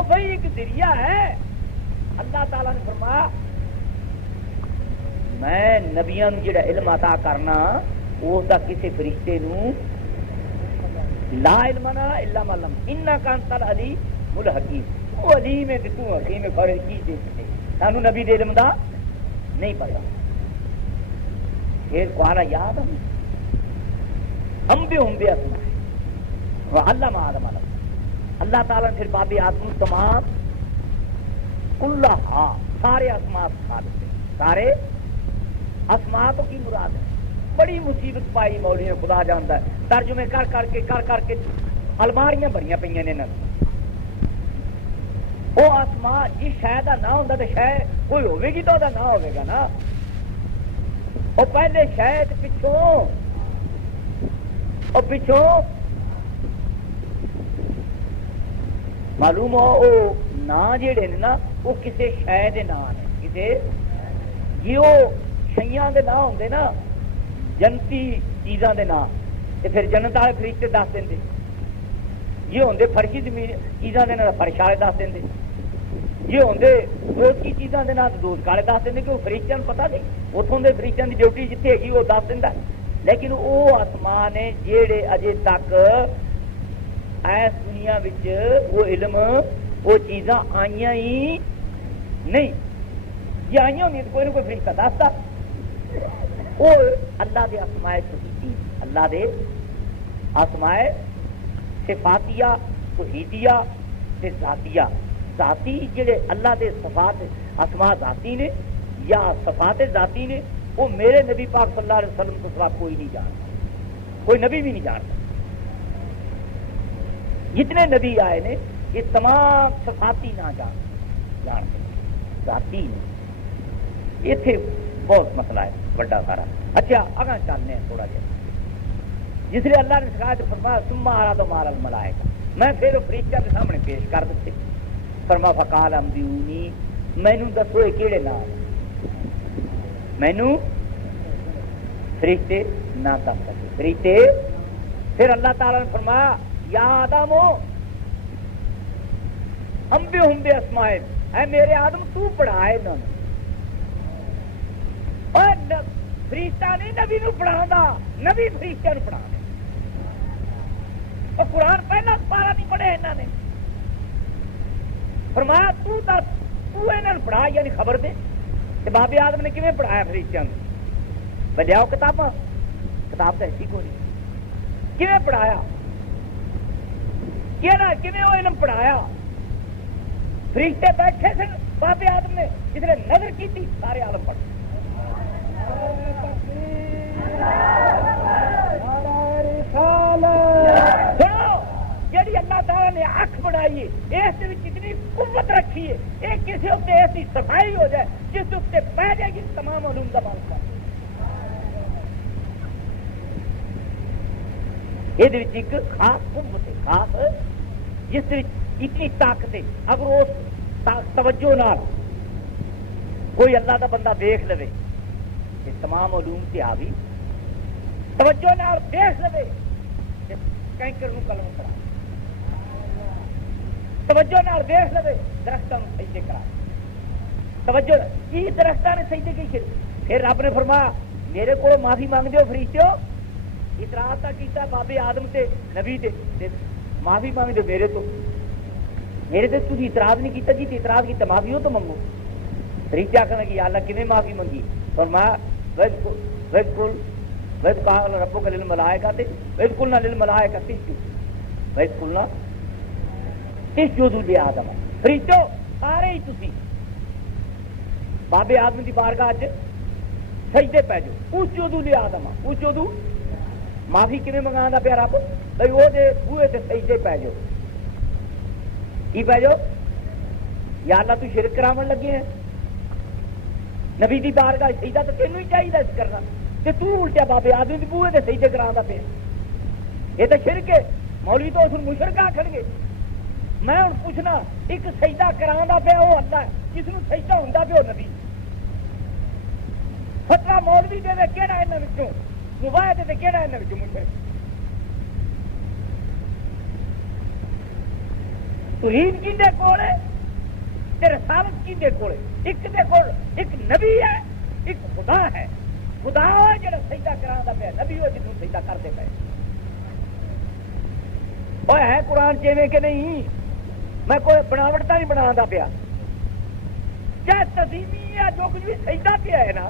صرف ایک ذریعہ ہے. اللہ تعالیٰ نے فرمایا میں نبیاں نوں جڑا علم عطا کرنا اس دا کسی فرشتے نوں لا علم الا ما علم انک انت العلیم الحکیم. وہ علیم ہے کہ تو حکیم ہے. فرض کی دے سانو نبی دے علم دا نہیں پتا. پھر قال یاد ہم بھی اسماء علم آدم علم. اللہ تعالیٰ نے پھر باب آدم تمام کلھا سارے اسماء سکھا دیتے. سارے اسماء تو کی مراد ہے؟ بڑی مصیبت پائی مولوی نے خدا جانتا ہے. ترجمے کر کے الماریاں بڑیاں پہ نے. وہ اسماء جس شے کا نہ ہوتا تو شے کوئی ہوے گی تو وہ نہ ہوے گا نا. وہ پہلے شاید پچھوں معلوم ہو وہ نا جڑے نے نا وہ کسی شے دے نا نے. کسی جی وہ شیاں دے نا ہوندے نا جنتی چیزاں دے نا تے پھر جنت والے فرشتے دس دیں. یہ ہوندے فرشی زمین چیزاں دے نا فرش والے دس دیں. یہ ہوندے دوست کی چیزاں دے نا دوست والے دس دیں کہ وہ فرشتیاں نوں پتہ نہیں. اتوں دے فرشتیاں دی ڈیوٹی جتھے ہے وہ دس دیندا. لیکن وہ آسمان نے جیڑے اجے تک اس دنیا وچ وہ علم وہ چیزاں آئیاں ہی نہیں. یہ آئیاں ہوندی تو کوئی نہ کوئی فرشتہ دستا. وہ اللہ دے اسماء توحیدی اللہ دے اسماء صفاتیہ توحیدیہ تے ذاتیہ. ذاتی جڑے اللہ دے صفات اسماء ذاتی نے یا صفات ذاتی نے وہ میرے نبی پاک صلی اللہ علیہ وسلم کو سوا کوئی نہیں جانتا. کوئی نبی بھی نہیں جانتا. جتنے نبی آئے نے یہ تمام صفاتی نہ جانتے ذاتی نے. اتنے بہت مسئلہ ہے بڑا سارا. اچھا اگاں چلنے ہیں تھوڑا جہا. جس لیے اللہ نے سکھایا تو فرمایا ثم عرض مال الملائکہ. میں پھر وہ فرشتیاں کے سامنے پیش کر دیتے. فرما فقال انبئونی مینوں دسو یہ کیڑے نام. مینوں فرشتے نہ دس سکے. فرشتے پھر اللہ تعالیٰ نے فرمایا یا آدم انبئہم باسمائہم. اے میرے آدم تو پڑھائے انہوں نے. فرشتہ نہیں نبی نو پڑھا نبی فرشتے نو پڑھا. اور قرآن پہلا پارا نہیں پڑھے انہوں نے. فرمایا تو انہوں نے پڑھا یعنی خبر دے. باب آدم نے کیویں پڑھایا فرشتیاں نو؟ بجاؤ کتاباں کتاب تو ایسی کوئی نہیں. کیویں پڑھایا کیویں وہ علم پڑھایا؟ فرشتے بیٹھے سن باب آدم نے جس نے نظر کی تھی سارے عالم پڑھ. سنو جیڑی اللہ تعالیٰ نے اکھ بنائی ہے اس اتنی قوت رکھی ہے یہ کسی اتنے ایسی صفائی ہو جائے جس اتنے پہ جائے گی تمام علوم کا بات کر. یہ ایک خاص قوت ہے خاص جس اتنی طاقت ہے. اگر اس توجہ نال کوئی اللہ کا بندہ دیکھ لے تمام علوم سے آوی توجہ نال دیکھ لے کینکر نو قلم کرا. توجہ نال دیکھ لے درختوں سجدے کرا. توجہ یہ درختوں نے سجدے کی. پھر رب نے فرمایا میرے کو معافی مانگ دیو فرشتیو. اعتراض تا کیتا بابے آدم تے نبی تے معافی مانگ دیو میرے تے تسی اعتراض نہیں کیتا. جی اعتراض کیتا معافی ہو تو منگو. فرشتے آخر کہ یا اللہ کیویں معافی منگی؟ فرمایا وَإِذْ قَالَ رَبُّكَ لِلْمَلَائِكَةِ وَإِذْ قُلْنَا لِلْمَلَائِكَةِ اسْجُدُوا لِآدَمَ. فرشتو سارے ہی تسی بابے آدم دی بارگاہ وچ سجدے پہ جو. اسجدوا لِآدَمَ. اسجدوا معافی کیویں منگاندا پیا رب؟ بھئی وہ دے بوئے تے سجدے پہ جو. کی پہ جو؟ یا اللہ تو شرک کراون لگے ہیں. نبی دی بارگاہ سجدہ تو تینوں ہی چاہیے کرنا تے تو الٹیا بابے آدمی دی بوئے تے سجدے کراوندا پیا. یہ تو شرک ہے. مولوی تو اس نوں مشرک آکھن گے. میں ہن پوچھنا ایک سجدہ کراوندا پیا وہ اللہ جس نوں سجدہ ہوندا پیا نبی. فتویٰ مولوی دے کہڑا انہاں وچوں مباحث دے کہڑا انہاں وچوں مشرک؟ توحید کیندے کول ہے تے رسالت کیندے کول ہے؟ ایک دے کول ایک نبی ہے، ایک خدا ہے۔ خدا ہے جڑا سجدہ کراندا پیا، نبی ہو جنوں سجدہ کردے پئے۔ اوے ہے قرآن چیویں کہ نہیں؟ میں کوئی بناوٹتا نہیں بنانا پیا، چاہے تزیمی ہے جو کچھ بھی سجدہ کیا ہے نا،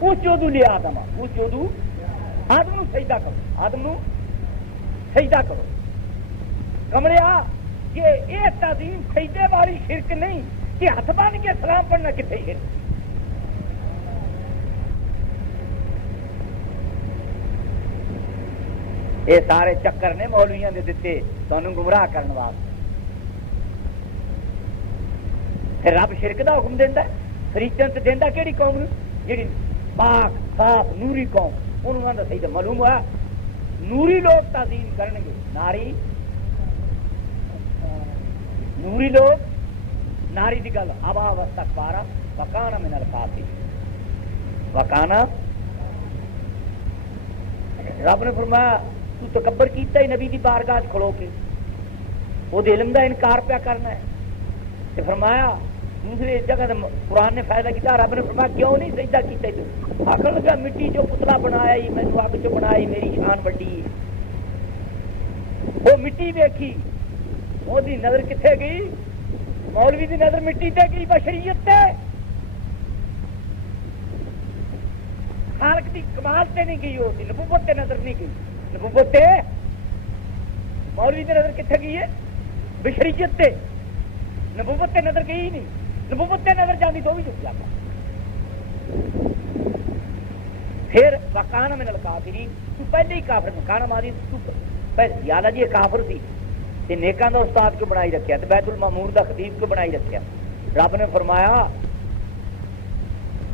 اس چودو لیا آدم، اس چودو آدم نو سجدہ کرو، آدم نو سجدہ کرو۔ کمڑیا یہ تعظیم سجدے والی شرک نہیں کہ ہاتھ بن کے سلام پڑھنا کتنے شرک۔ یہ سارے چکر نے مولویاں دے دیتے تمہیں گمراہ کرنے واسطے۔ پھر رب شرک دا حکم دینا، فریقاں تے دینا کیڑی قوم نو؟ جیڑی پاک صاف نوری قوم، انہوں آندا صحیح معلوم ہوا نوری لوگ تعظیم کرن گے، نوری لوگ ناری دی گل ابا واستکبارا وکانا من الکافرین، وکانا رب نے فرمایا تو تکبر کیتا ہی نبی دی بارگاہ کھلو کے، وہ علم دا انکار پیا کرنا ہے۔ تے فرمایا دوسری جگہ قرآن نے فائدہ کیا، رب نے فرمایا کیوں نہیں سجدہ کیتا تو آخر لگا مٹی جو پتلا بنایا ہی مینوں اگ چ بنائی میری شان وڈی، وہ مٹی ویکھی وہ دی نظر کتنے گئی؟ مولوی دی نظر مٹی تے گئی، بشریت تے خالق دی کمال تے نہیں گئی، ہوتی نبوت تے نظر نہیں گئی، نبوت تے مولوی دی نظر کتنے گئی ہے؟ بشریت تے، نبوت تے نظر گئی نہیں، نبوت تے نظر جاندی تو بھی جھک جاتا۔ پھر وکانا من الکافرین، تو پہلے ہی کافر، وکانا ماری تو پہلے یاد جی کافر سی تے نیکاں دا استاد کو بنائی رکھیا تے بیت المعمور دا خطیب کو بنائی رکھیا۔ رب نے فرمایا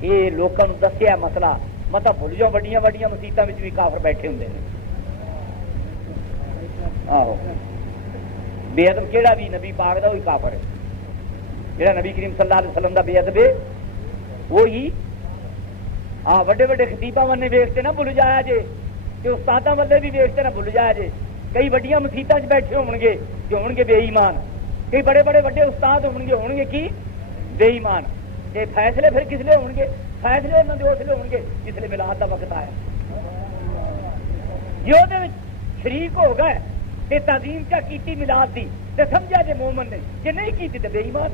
یہ لوکاں نوں دسیا مسئلہ متا بھول جاؤ، وڈیاں وڈیاں مسیتاں وچ بھی کافر بیٹھے ہوندے نے۔ آہو بے ادب کیڑا بھی نبی پاک دا وہی کافر ہے، جڑا نبی کریم صلی اللہ علیہ وسلم دا بے ادب ہے وہی وڈے وڈے خطیباں ونے ویکھتے نہ بھول جایا جے، تے استاداں والے بھی ویکھتے نہ بھول جایا جے۔ کئی وڈیاں مسیتاں بیٹھے ہون گے جو ہون گے بے ایمان، کئی بڑے بڑے وڈے استاد ہون گے کی بے ایمان۔ تے فیصلے پھر کس لیے ہون گے؟ فیصلے انہاں دے اس لیے ہون گے جس لیے میلاد دا وقت آیا، جو دے وچ شریک ہو گئے تے تعظیم کیا کیتی میلاد دی تے سمجھا جے مومن نے، جے نہیں کیتی تے بے ایمان۔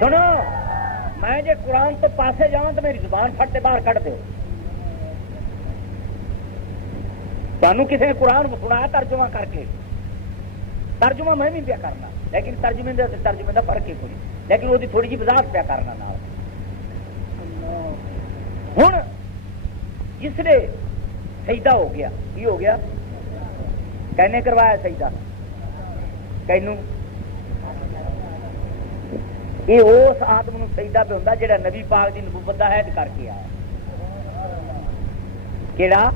سنو میں جے قرآن تو پاسے جاؤں تو میری زبان پھٹ باہر کٹ دو۔ تمہیں کسی نے قرآن سنایا ترجمہ کر کے، ترجمہ میں بھی پیا کرنا، لیکن ترجمے دا فرق ہی کوئی، لیکن وہ تھوڑی جی وضاحت پیا کرنا نال۔ ہوں جس نے سجدہ ہو گیا، کی ہو گیا؟ کہنے کروایا سجدہ؟ کینوں؟ یہ اس آدم نو سجدہ پہ ہوندا جڑا نبی پاک دی نبوت دا عہد کر کے آیا۔ کیڑا؟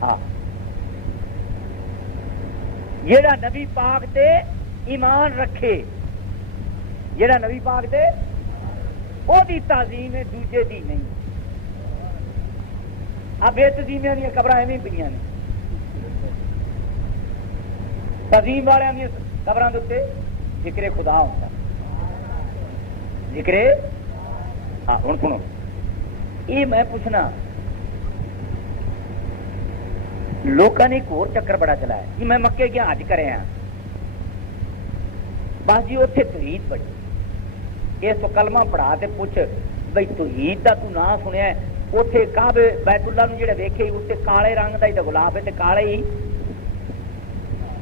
ہاں جڑا نبی پاک تے ایمان رکھے، جڑا نبی پاک تے او دی تعظیم ہے، دوجے دی نہیں۔ اب بے تزیمیاں دیا قبر ایویں پہ نے، تعظیم والوں دیا قبروں کے ذکر خدا ہوتا، ذکر ہاں۔ ہوں سنو یہ میں پوچھنا، لوگوں نے ایک اور چکر بڑا چلایا کہ میں مکے گیا حج کرے ہاں، بس جی اتنے توحید بڑی، اس تو کلمہ پڑھا تے پوچھ بھائی توحید دا تو نہ سنیا، اتنے کعبے بیت اللہ نو جڑے ویکھے اتنے کالے رنگ دا ہی تے گلاب ہے تے کالے ہی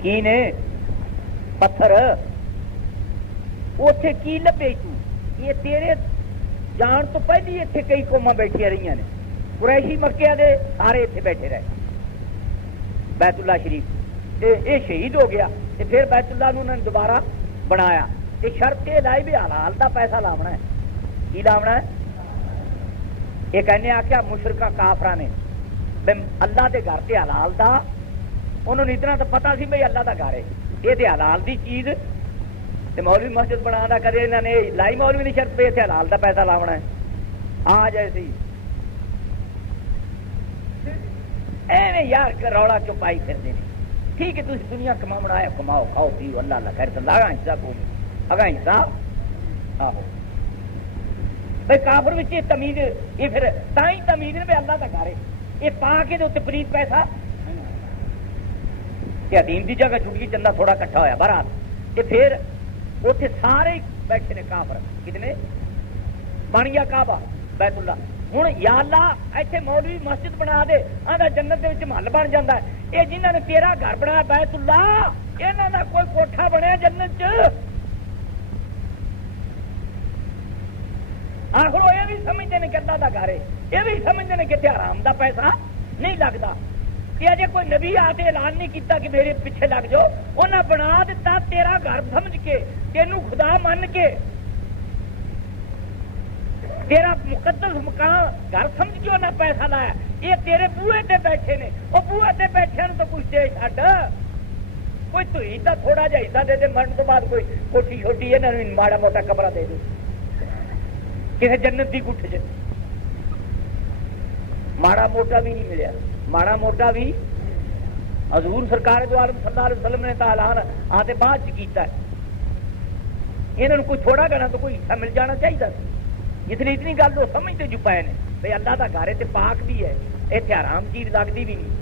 کی نے پتھر، اتنے کی لبے تو؟ یہ تیرے جان تو پہلی اتنے کئی قوماں بیٹھیا رہی نے، قریشی مکے دے سارے اتنے بیٹھے رہے بیت اللہ شریف، یہ شہید ہو گیا تے پھر بیت اللہ نو انہوں نے دوبارہ بنایا، تے شرط یہ لائی بھی حلال دا پیسہ لاونا ہے، کی لاونا ہے؟ یہ کہنے آخیا مشرکاں کافراں نے اللہ دے گھر تے حلال دا انہوں نے اتنا تو پتا سی بھائی اللہ کا گھر ہے، یہ تو حلال دی چیز تے مولوی مسجد بنا دا کدے انہوں نے لائی مولوی نہیں شرط پہ اتنے حلال دا پیسہ لاونا ہے آ جائے سی ایویں یار روڑا چپائی پھرتے ہیں. ٹھیک ہے تھی دنیا کما ہے کماؤ کھاؤ پیو اللہ اللہ خیر اگا حصہ کو اگا حصہ آہو بھائی کافر میں یہ تمیز یہ پھر تھی تمیز نے اللہ کا گھر ہے یہ پا کے پلیت پیسہ یہ حدیم کی جگہ چھٹ گئی چندہ تھوڑا کٹھا ہوا برات یہ پھر اتنے سارے بیٹھے نے کافر کتنے بن گیا کعبہ بیت اللہ. ہوں یا اللہ ایتھے مولوی مسجد بنا دے آدھا جنت دے وچ محل بن جاتا ہے. یہ جنہوں نے تیرا گھر بنایا بیت اللہ یہاں دا کوئی کوٹھا بنیا جنت چ آخر یہ بھی سمجھتے ہیں کہ اللہ دا گھر ہے یہ بھی سمجھتے ہیں کہ حرام دا پیسہ نہیں لگتا. کہ اجے کوئی نبی آ کے اعلان نہیں کیتا کہ میرے پیچھے لگ جاؤ انہیں بنا دیتا تیرا گھر سمجھ کے تینوں خدا من کے تیرا مقدس مقام گھر سمجھ کے انہیں پیسہ لایا. یہ تیرے بوئے تے بیٹھے نے وہ بوئے تے بیٹھے تو کچھ دے چڈ کوئی تو حصہ تھوڑا جہا حصہ دے دے مرن تو بعد کوئی کوٹھی چھوٹی ہے نا ماڑا موٹا کمرہ دے دے کسی جنت کی گٹھ چ ماڑا موٹا بھی نہیں ملیا ماڑا موٹا بھی حضور سرکار دو عالم صلی اللہ علیہ وسلم نے اعلان آتے بعد کیتا ہے. انہوں کوئی تھوڑا گنا تو کوئی حصہ مل جانا چاہیے اس لیے اتنی گل وہ سمجھتے جو پائے نے بھائی اللہ کا گھر ہے پاک بھی ہے اتنے حرام چیز لگتی بھی نہیں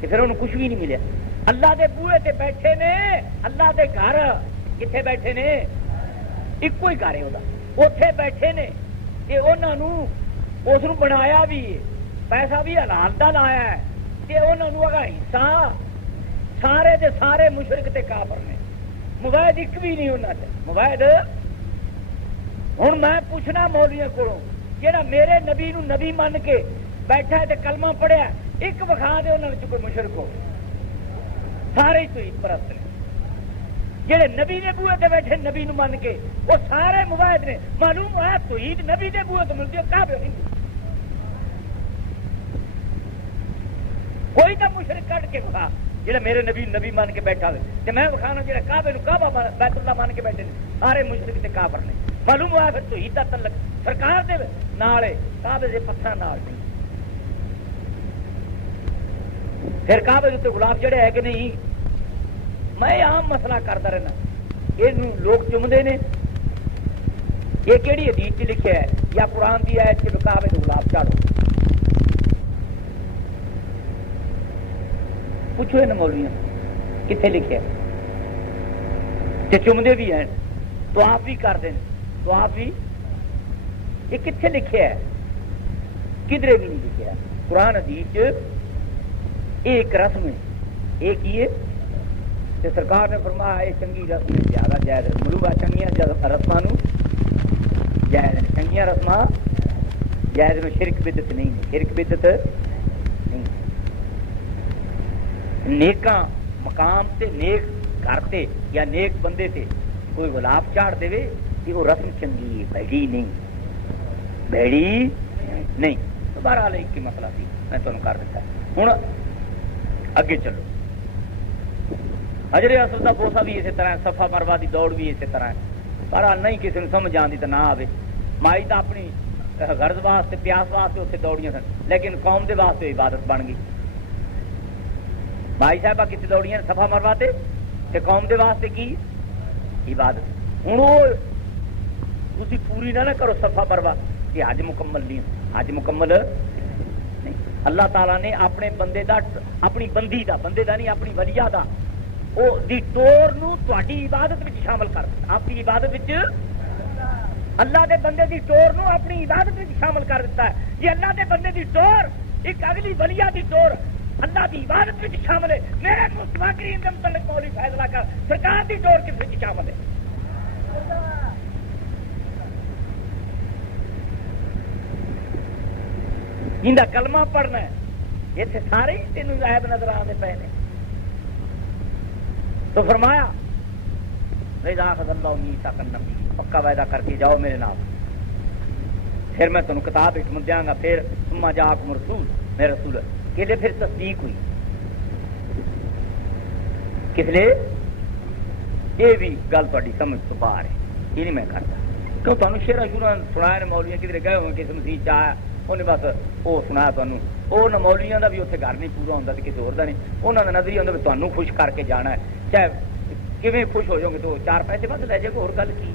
پھر انہوں کچھ بھی نہیں ملیا. اللہ دے بوئے تے بیٹھے نے اللہ دے گھر کتنے بیٹھے نے ایک ہی گھر ہے اتے بیٹھے نے کہ انہوں اس بنایا بھی پیسہ بھی حلال دا لایا ہے کہ انہوں اگر حصہ سارے دے سارے مشرک تے کافر نے مباحد ایک بھی نہیں انہوں نے مباحد. ہوں میں پوچھنا مولویوں کو جہاں میرے نبی نو نبی من کے بیٹھا ہے کلمہ پڑھیا ایک وکھا دے انہوں نے کوئی مشرک ہو سارے تو عید پرست نے جہے نبی نے بوئے تے بیٹھے نبی نو من کے وہ سارے مباحد نے. معلوم ہوا تو عید نبی دے بوئے تو ملتی ہے کعبے نہیں کوئی تو مشرک کٹ کے وکھا جہاں میرے نبی نبی مان کے بیٹھا ہوئے تو میں وکھانا جہاں کعبے نو کعبہ بیت اللہ مان کے بیٹھے سارے مشرک تے کافر نے. معلوم ہوا پھر تو عید کا تعلق سرکار دے نال کعبے دے پتھر نال نہیں. پھر کعبے کے گلاب جڑے ہے کہ نہیں میں عام مسئلہ کرتا رہنا یہ لوگ چومتے ہیں یہ کہڑی حدیث چ لکھا ہے یا قرآن کی آیت کہ کعبے کے گلاب چاڑو پوچھو نا مولویوں کتنے لکھے چومتے بھی ہیں تو آپ بھی کر دیں تو آپ بھی یہ کتنے لکھے ہے کدھر بھی نہیں لکھا قرآن حدیث ایک رسم ہے ایک ہی ہے کہ سرکار نے فرمایا یہ چنگی رسم زیادہ جائز ملوبا چنگیاں رسم جائز چنگیاں رسم جائز میں شرک بدت نہیں شرک بدت نہیں. نیکاں مقام تے نیک گھر تے یا نیک بندے تے کوئی گلاب چاڑ دے کہ وہ رسم چنگی ہے بھڑی نہیں بھڑی نہیں. تو بہرحال ایک کی مسئلہ سی میں تمہیں کر دیتا ہوں اگے چلو. حجر اسود کا بوسا بھی اسی طرح صفا مروا کی دوڑ بھی اسی طرح بہرحال نہیں کسی نے سمجھ آتی تو نہ آئے. مائی تو اپنی غرض واسطے پیاس واسطے اتنے دوڑیاں سن لیکن قوم دے واسطے عبادت بن گئی. بھائی صاحبہ کتنے دوڑیاں صفا مروا تے قوم دے واسطے کی عبادت. ہوں وہ تھی پوری نہ کرو صفا مروا کہ حج مکمل نہیں حج مکمل نہیں. اللہ تعالیٰ نے اپنے بندے دا اپنی بندی دا بندے دا نہیں اپنی ولیہ دا وہ دی ٹور نو تہاڈی عبادت وچ شامل کر دتا. اپنی عبادت وچ اللہ دے بندے دی ٹور نو اپنی عبادت وچ شامل کر دیتا ہے. یہ اللہ دے بندے دی ٹور ایک اگلی ولیہ دی ٹور اللہ دی عبادت وچ شامل ہے. میرے مصطفیٰ کریم کے متعلق مولوی فیصلہ کر سرکار دی ٹور کس وچ شامل ہے. جندا کلمہ پڑھنا ہے اتنے سارے ہی تینوں غائب نظر آتے پے نے. تو فرمایا پکا وعدہ کر کے جاؤ میرے نام پھر میں تمہیں کتاب حکمت دیا گا. پھر سما جا رسول میرے رسول کہ پھر تصدیق ہوئی کس لیے یہ بھی گل تاری سمجھ تو باہر ہے، یہ نہیں میں کرتا کیوں تمہیں شیرا شورا سنایا نے مولویاں کدھر گئے ہوئے کسی مسیح چاہیا انہیں بس وہ سنایا تمہیں وہ نہ مولویاں کا بھی اتنے گھر نہیں پورا ہوتا کسی اور کا نہیں، انہوں کا نظریہ ہوتا بھی تمہیں خوش کر کے جانا ہے، چاہے کیویں خوش ہو جاؤ گے تو 4 پیسے بس لے جائے گا، اور گل کی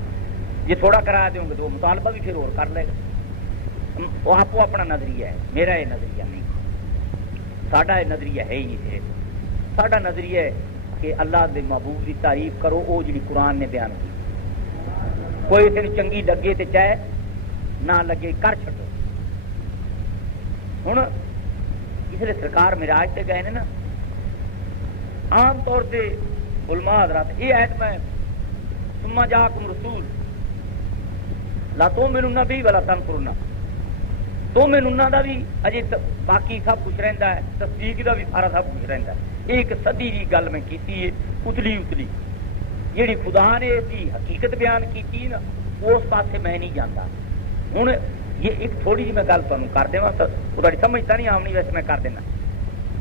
جی تھوڑا کرا دوں گے تو وہ مطالبہ بھی پھر اور کر لے گا، وہ آپ اپنا نظریہ ہے، میرا یہ نظریہ نہیں، ساڈا یہ نظریہ ہے ہی نہیں تھے، ساڈا نظریہ ہے کہ اللہ دے محبوب کی تعریف کرو وہ جی قرآن نے بیان کی، کوئی اسے چنگی لگے تو چاہے نہ لگے کر چھڈو۔ ہوں اس لیے سرکار معراج سے گئے نا، عام طور سے علماء حضرات یہ آیت میں ثم جاءکم رسول لا تؤمنون به ولا تنصرون، تؤمنون دا بھی اجے باقی سب کچھ رہندا ہے، تصدیق دا بھی سارا سب کچھ رہندا ہے، ایک صدی دی گل میں کیتی ہے اتلی اتلی جیڑی خدا نے اس کی حقیقت بیان کی نا اس پاسے میں نہیں جانتا۔ ہوں یہ ایک تھوڑی جی میں گل تمہیں کر دوں تو تاری سمجھتا نہیں آمنی، ویسے میں کر دینا،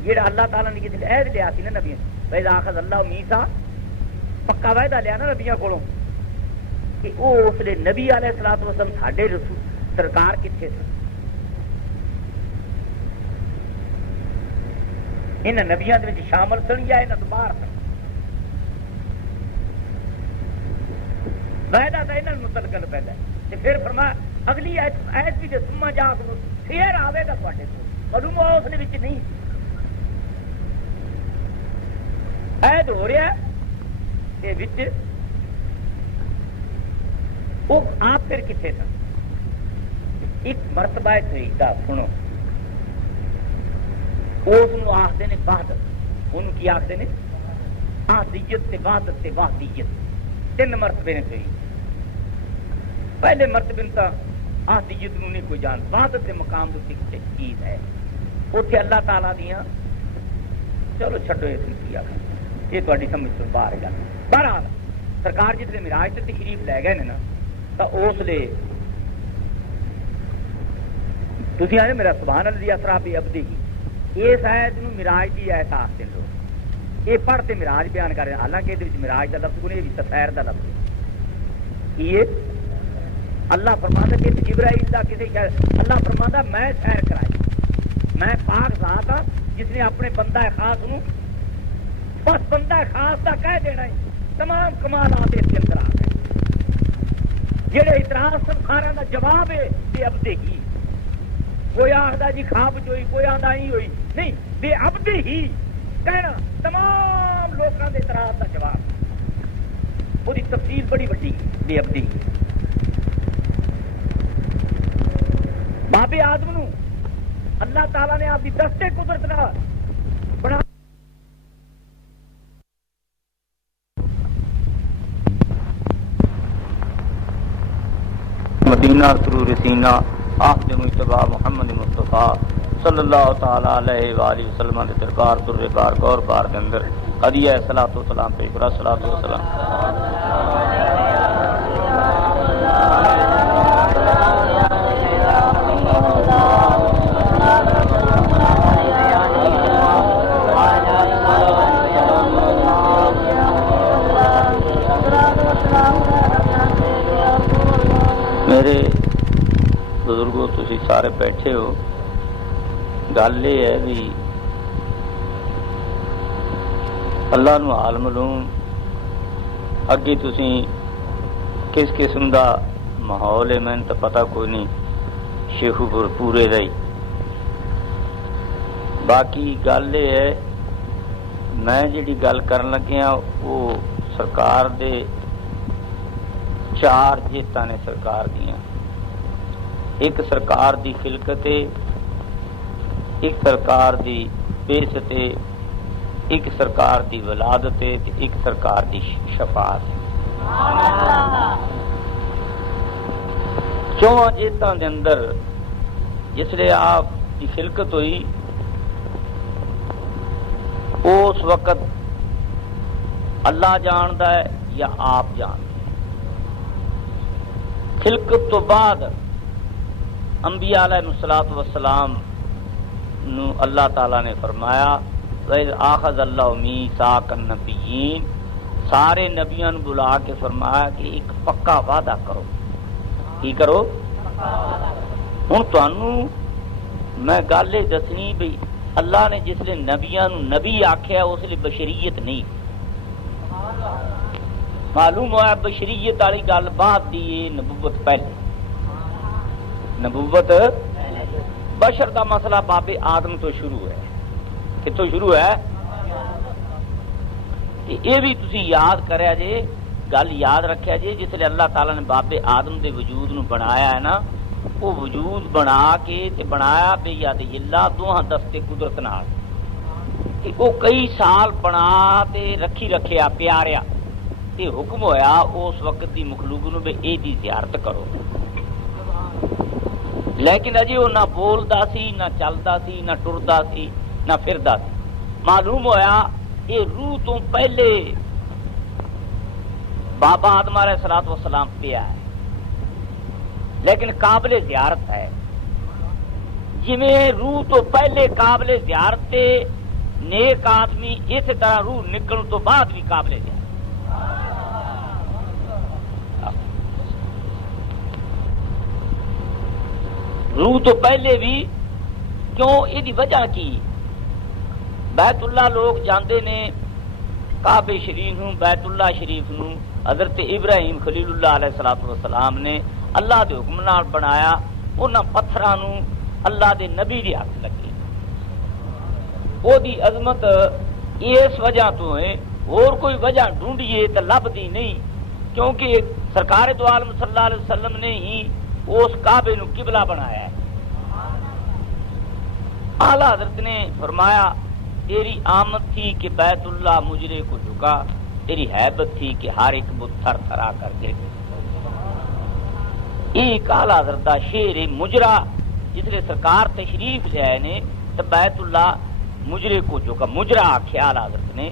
جہاں اللہ تعالیٰ نے کسی عہد لیا سی نا نبی وَإِذَا أَخَذَ اللَّهُ مِيثَاقَ پکا وعدہ لیا نا نبیاں کولوں کہ وہ اس لیے نبی علیہ الصلوۃ والسلام ساڈے رسول سرکار کتنے سن، انہاں نبیاں دے وچ شامل سن یا انہاں تو باہر سن، وعدہ تو انہاں متعلق پہلا ہے، پھر فرمایا اگلی ایت بھی ثم جاءکم پھر آئے گا تواڈے کول، معلوم ہوا اس نے وچ نہیں عہد ہو رہا ہے وچ وہ آپ پھر کتنے سن، ایک مرتبہ شہیدہ سنو اس آخر نے وحدت، ان کی آخر نے آہدیت تے وحدت تے وحدیت، 3 مرتبے نے شہید، پہلے مرتبے تو آہدیت نو نہیں کوئی جان، وحدت کے مقام کی چیز ہے اتنے اللہ تعالیٰ دیا، چلو چھڈو یہ تاری سمجھ تو باہر گل۔ بہرحال سرکار جتنے معراج سے تشریف لے گئے نا تو اس لیے تھی آئے میرا سبحان اللہ اسرا بعبدہ، اس آیت نو معراج کی آیت آخ دیں لوگ، یہ پڑھتے معراج بیان کر رہے ہیں، حالانکہ یہ معراج کا لفظ کو نہیں، سیر کا لفظ یہ اللہ فرماتا کہ جبرائیل کا کسی اللہ فرماتا میں سیر کرائی، میں پاک ذات ہاں جس نے اپنے بندہ خاص نو بس بندہ خاص کا کہہ دینا ہے، تمام کمالات اس کے اندر آ گئے، جہے اعتراض سب سارا کا جواب ہے بے عبدہ ہی، کوئی آخر جی خواب چوئی، کوئی آدھا ہی ہوئی نہیں، بے عبدہ ہی کہنا تمام لوگوں کے اعتراض کا جواب، وہی تفصیل بڑی وڈی بے عبدہ ہی۔ بابے آدم نو اللہ تعالیٰ نے آپ کی دستے قدرت نہ بنا مدینہ سرور سینہ آخد مجتبہ محمد مصطفیٰ صلی اللہ تعالی علیہ وآلہ وسلم کے دربار در بار گور بار کے اندر ہدیہ صلاۃ و سلام پیش کرا، صلاۃ و سلام میرے بزرگوں تسی سارے بیٹھے ہو، گل یہ ہے بھی اللہ نو حال معلوم، اگے تسی کس قسم دا ماحول ہے میں تو پتہ کوئی نہیں، شیخو پور پورے دا ہی، باقی گل یہ ہے میں جڑی گل کرن لگیا وہ سرکار دے 4 جیتاں نے سرکار دیاں، ایک سرکار دی خلقت ہے، ایک سرکار دی بعثت ہے، ایک سرکار دی ولادت ہے، ایک سرکار دی شفاعت ہے۔ 4 جیتاں دے اندر جس لئے آپ کی خلقت ہوئی اس وقت اللہ جاندا ہے یا آپ جانتے؟ خلقت تو بعد انبیاء علیہ الصلوۃ والسلام نو اللہ تعالی نے فرمایا وَإِذْ أَخَذَ اللَّهُ مِيثَاقَ النَّبِيِّينَ، سارے نبیاں نوں بلا کے فرمایا کہ ایک پکا وعدہ کرو. کی کرو؟ ہن تانوں میں گل یہ دسنی بھی اللہ نے جس لئے نبیاں نوں نبی آکھیا اس لیے بشریت نہیں. معلوم ہوا بشریت والی گل بعد دی، نبوت پہلے. نبوت بشر دا مسئلہ بابے آدم تو شروع ہے. کتوں شروع ہے؟ یہ بھی تسی یاد کریا جے، گل یاد رکھیا جے، جس لئے اللہ تعالیٰ نے بابے آدم دے وجود نو بنایا ہے نا، وہ وجود بنا کے تے بنایا بے یاد اللہ دوہاں دستے قدرت نال. وہ کئی سال بنا تے رکھی رکھیا پیاریا تے حکم ہویا اس وقت دی مخلوق نو بے اے دی زیارت کرو. لیکن اجے وہ نہ بولدا سی، نہ چلدا سی، نہ ٹردا سی، نہ پھردا سی. معلوم ہویا یہ روح تو پہلے بابا آدم علیہ الصلوۃ والسلام پیا ہے، لیکن قابل زیارت ہے. جویں روح تو پہلے قابل زیارت تے نیک آدمی، اسی طرح روح نکلن تو بعد بھی قابل زیارت. روح تو پہلے بھی کیوں؟ یہ وجہ کی؟ بیت اللہ لوگ جاندے نے کعبے شریف نوں، بیت اللہ شریف نوں حضرت ابراہیم خلیل اللہ علیہ الصلوۃ والسلام نے اللہ دے حکم نال بنایا. انہاں پتھراں نوں اللہ دے نبی دی ہاتھ لگی. وہ دی عظمت اس وجہ تو ہے، اور کوئی وجہ ڈھونڈیے تو لبدی نہیں، کیونکہ سرکار دو عالم صلی اللہ علیہ وسلم نے ہی اس کعبے نو قبلہ بنایا ہے. اعلیٰ حضرت نے فرمایا تیری آمد تھی کہ بیت اللہ مجرے کو جھکا، تیری حیبت تھی کہ ہر ایک بت تھر تھرا کر کے. ایک اعلیٰ حضرت دا شعر مجرا، جس لئے سرکار تشریف لے آئے نے تو بیت اللہ مجرے کو جھکا. مجرا آکھیا اعلیٰ حضرت نے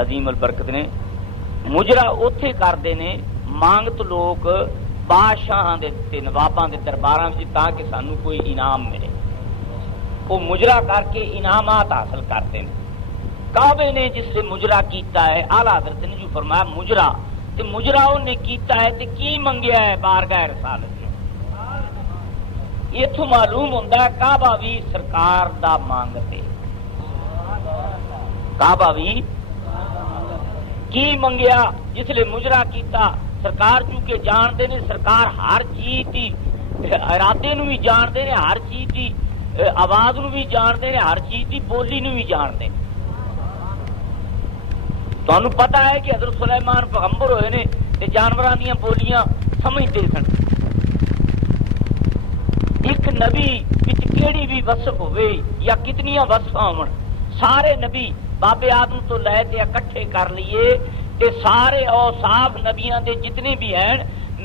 عظیم البرکت نے. مجرا اوتھے کردے نے مانگت لوگ بادشاہاں دے تے نواباں دے درباراں وچ تاکہ سانو کوئی انعام ملے. وہ مجرا کر کے انعامات حاصل کرتے ہیں. کعبے نے جس نے مجرا کیتا ہے، اعلیٰ حضرت نے جو فرمایا مجرا تے مجرا انہیں کیتا ہے تے کی منگیا ہے بارگاہ رسالت نے. اتوں معلوم ہوتا ہے کعبہ بھی سرکار دا مانگتے. کعبہ بھی کی منگیا جس نے مجرا کیتا. سرکار چونکہ جانتے نے سرکار ہر چیز کی ارادے نو بھی جانتے ہیں، ہر چیز کی آواز نو بھی جانتے ہیں، ہر چیز کی بولی نو بھی جانتے ہیں. تمہیں پتا ہے کہ حضرت سلیمان پیغمبر ہوئے نے تے جانوراں دیاں بولیاں سمجھتے سن. ایک نبی وچ کیڑی بھی وصف ہوئے یا کتنیاں وصفاں ہون، سارے نبی بابے آدم تو لے تے اکٹھے کر لیے تے سارے اوصاف نبیاں دے جتنے بھی ہیں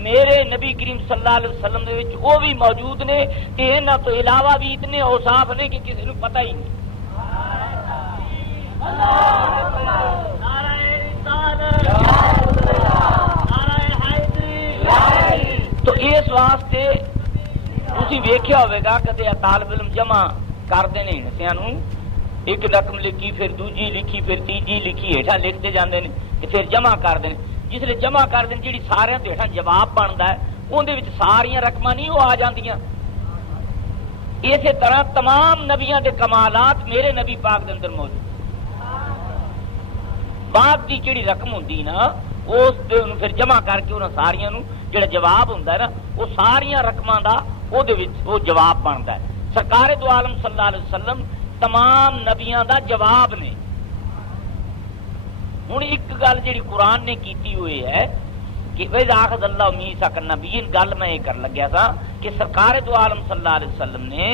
میرے نبی کریم صلی اللہ علیہ وسلم دے وچ وہ بھی موجود نے تے انہاں تو علاوہ بھی اتنے اوصاف نے کہ کسی نوں پتہ ہی نہیں. تو اس واسطے تسی ویکھیا ہوئے گا کدے طالب علم جمع کردے نے حصیاں نوں، ایک رقم لکھی پھر دوجی لکھی پھر تیجی لکھی ہیٹھاں لکھتے جاندے نے تے پھر جمع کردے نے. جس لئے جمع کردے نے جیڑی سارے تو ہیٹھاں جواب بندا ہے اون دے وچ ساریاں رقماں نہیں وہ آ جاندیاں. اسی طرح تمام نبیاں دے کمالات میرے نبی پاک دے اندر موجود. بعد دی جیڑی رقم ہوندی نا اس تے انہوں پھر جمع کر کے انہاں ساریاں نوں جڑا جواب ہوندا ہے نا وہ ساریاں رقماں دا او دے وچ وہ جواب بندا ہے. سرکار دو عالم صلی اللہ علیہ وسلم تمام نبیاں دا جواب نے. ہن ایک گل جڑی قرآن نے کیتی ہوئی ہے کہ وَإِذْ أَخَذَ اللَّهُ مِيثَاقَ النَّبِيِّينَ، گل میں یہ کر لگیا تھا کہ سرکار دو عالم صلی اللہ علیہ وسلم نے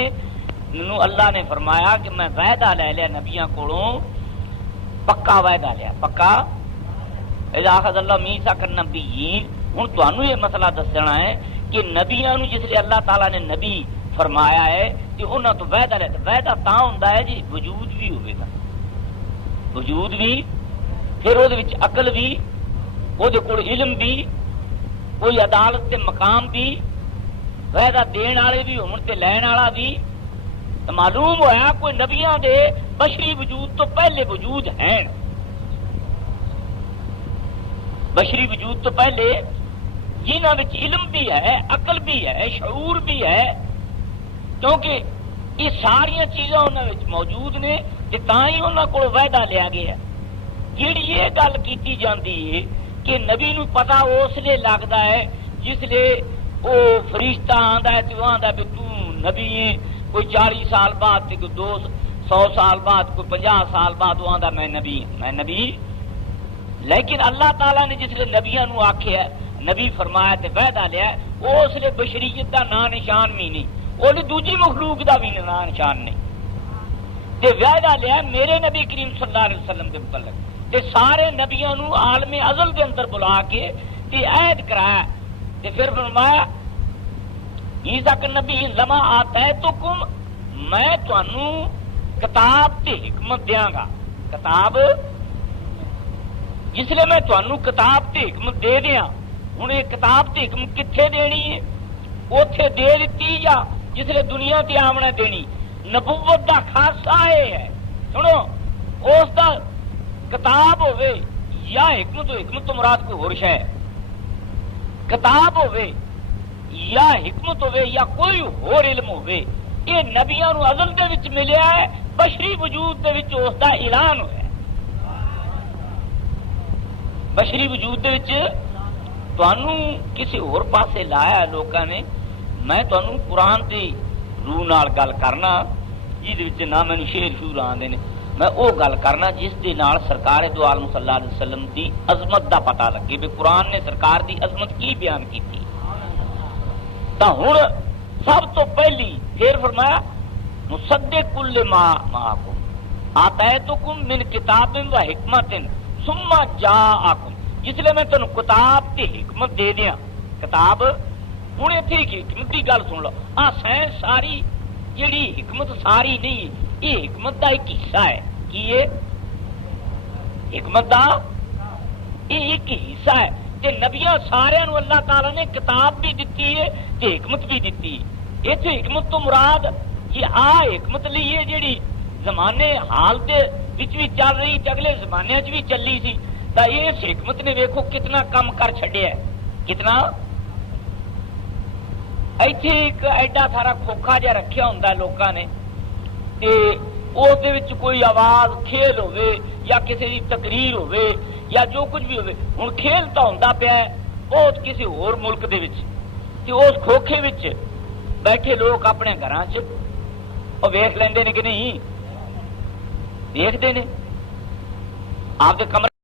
اللہ نے فرمایا کہ میں وعدہ لے لیا نبیاں کولوں، پکا وعدہ لیا، پکا. وَإِذْ أَخَذَ اللَّهُ مِيثَاقَ النَّبِيِّينَ. ہن تانوں یہ مسئلہ دسنا ہے کہ نبیاں نوں جس لئے اللہ تعالیٰ نے نبی فرمایا ہے کہ انہاں تو وعدہ لیتا. وعدہ تاں ہوندا ہے جی وجود بھی ہوئے گا، وجود بھی، پھر وہ عقل بھی، وہ علم بھی، کوئی عدالت تے مقام بھی، وعدہ دین والے بھی ہون تے لین والا بھی. تو معلوم ہویا کوئی نبیاں دے بشری وجود تو پہلے وجود ہیں، بشری وجود تو پہلے جنہاں وچ علم بھی ہے، عقل بھی ہے، شعور بھی ہے، کیونکہ یہ ساری چیزاں انہاں وچ موجود نے تے تاں ہی انہاں کول وعدہ لیا گیا ہے۔ جیڑی یہ گل کیتی جاندی ہے کہ نبی نو پتہ اس لیے لگدا ہے جس لیے وہ فرشتہ آندا ہے تے وہ آندا ہے تو نبی ہے، کوئی 40 سال بعد تے کوئی 200 سال بعد، کوئی 50 سال بعد وہ آندا میں نبی ہوں، میں نبی۔ لیکن اللہ تعالیٰ نے جس لیے نبیاں نو آکھیا ہے، نبی فرمایا تے وعدہ لیا ہے، وہ اس لیے بشریت دا نام نشان بھی نہیں، وہ دوجی مخلوق دا بھی نام نشان نہیں، تے وعدہ لیا میرے نبی کریم صلی اللہ علیہ وسلم کے متعلق تے سارے نبیاں نو عالم ازل دے اندر بلا کے تے عہد کرایا تے پھر فرمایا عیسیٰ کا نبی لما آتیتکم، میں تانوں کتاب تے حکمت دیاں گا، کتاب جس لیے میں تانوں کتاب تے حکمت دے دیاں۔ ہن یہ کتاب تے حکمت کتھے دینی ہے؟ اوتھے دے دتی یا جس لیے دنیا تے آمنا دینی؟ نبوت دا خاصہ ہے، سنو، اس دا کتاب ہوئے یا حکمت، حکمت تو مراد کوئی اور شے، کتاب ہوئے یا حکمت ہوئے یا کوئی اور علم ہوئے، یہ نبیاں نو ازل دے وچ ملیا ہے، بشری وجود دے وچ اس دا اعلان ہوا ہے۔ بشری وجود دے وچ تانوں کسی اور پاسے لایا لوکاں نے، میں تانوں قرآن دی روح نال گل کرنا، جس وچ نہ مینوں شعر شور آندے نے، میں وہ گل کرنا جس دے نال سرکار دو عالم صلی اللہ علیہ وسلم دی عظمت دا پتہ لگے بھی قرآن نے سرکار دی عظمت کی بیان کیتی۔ تا ہن سب تو پہلی پھر فرمایا مصدق کل ما معکم آتیتکم من کتاب و حکمت ثم جاءکم، جس لیے میں تینوں کتاب تے حکمت دے دیاں۔ کتاب ہن ایتھے حکمت دی گل سن لو، سائنس ساری جیڑی حکمت ساری نہیں، یہ حکمت دا ایک حصہ ہے۔ کی یہ حکمت دا یہ ایک حصہ ہے تے نبیاں سارے نو اللہ تعالیٰ نے کتاب بھی دیتی ہے تے حکمت بھی دیتی ہے۔ ایتھے حکمت تو مراد یہ حکمت لی ہے جیڑی زمانے حال دے وچ بھی چل رہی تے اگلے زمانے وچ بھی چلی سی، تا اس حکمت نے ویکھو کتنا کم کر چھڈیا ہے، کتنا۔ ایتھے ایک ایڈا سارا کھوکھا جہا رکھیا ہوندا ہے لوکاں نے تے اس دے وچ کوئی آواز کھیل ہوئے یا کسی دی تقریر ہوئے یا جو کچھ بھی ہوئے، ہن کھیل تو ہوندا پیا ہے بہت کسی اور ملک دے وچ تے اس کھوکھے وچ بیٹھے لوگ اپنے گھراں چ وہ ویکھ لیندے نے کہ نہیں، ویکھدے نے آپ دے کمرے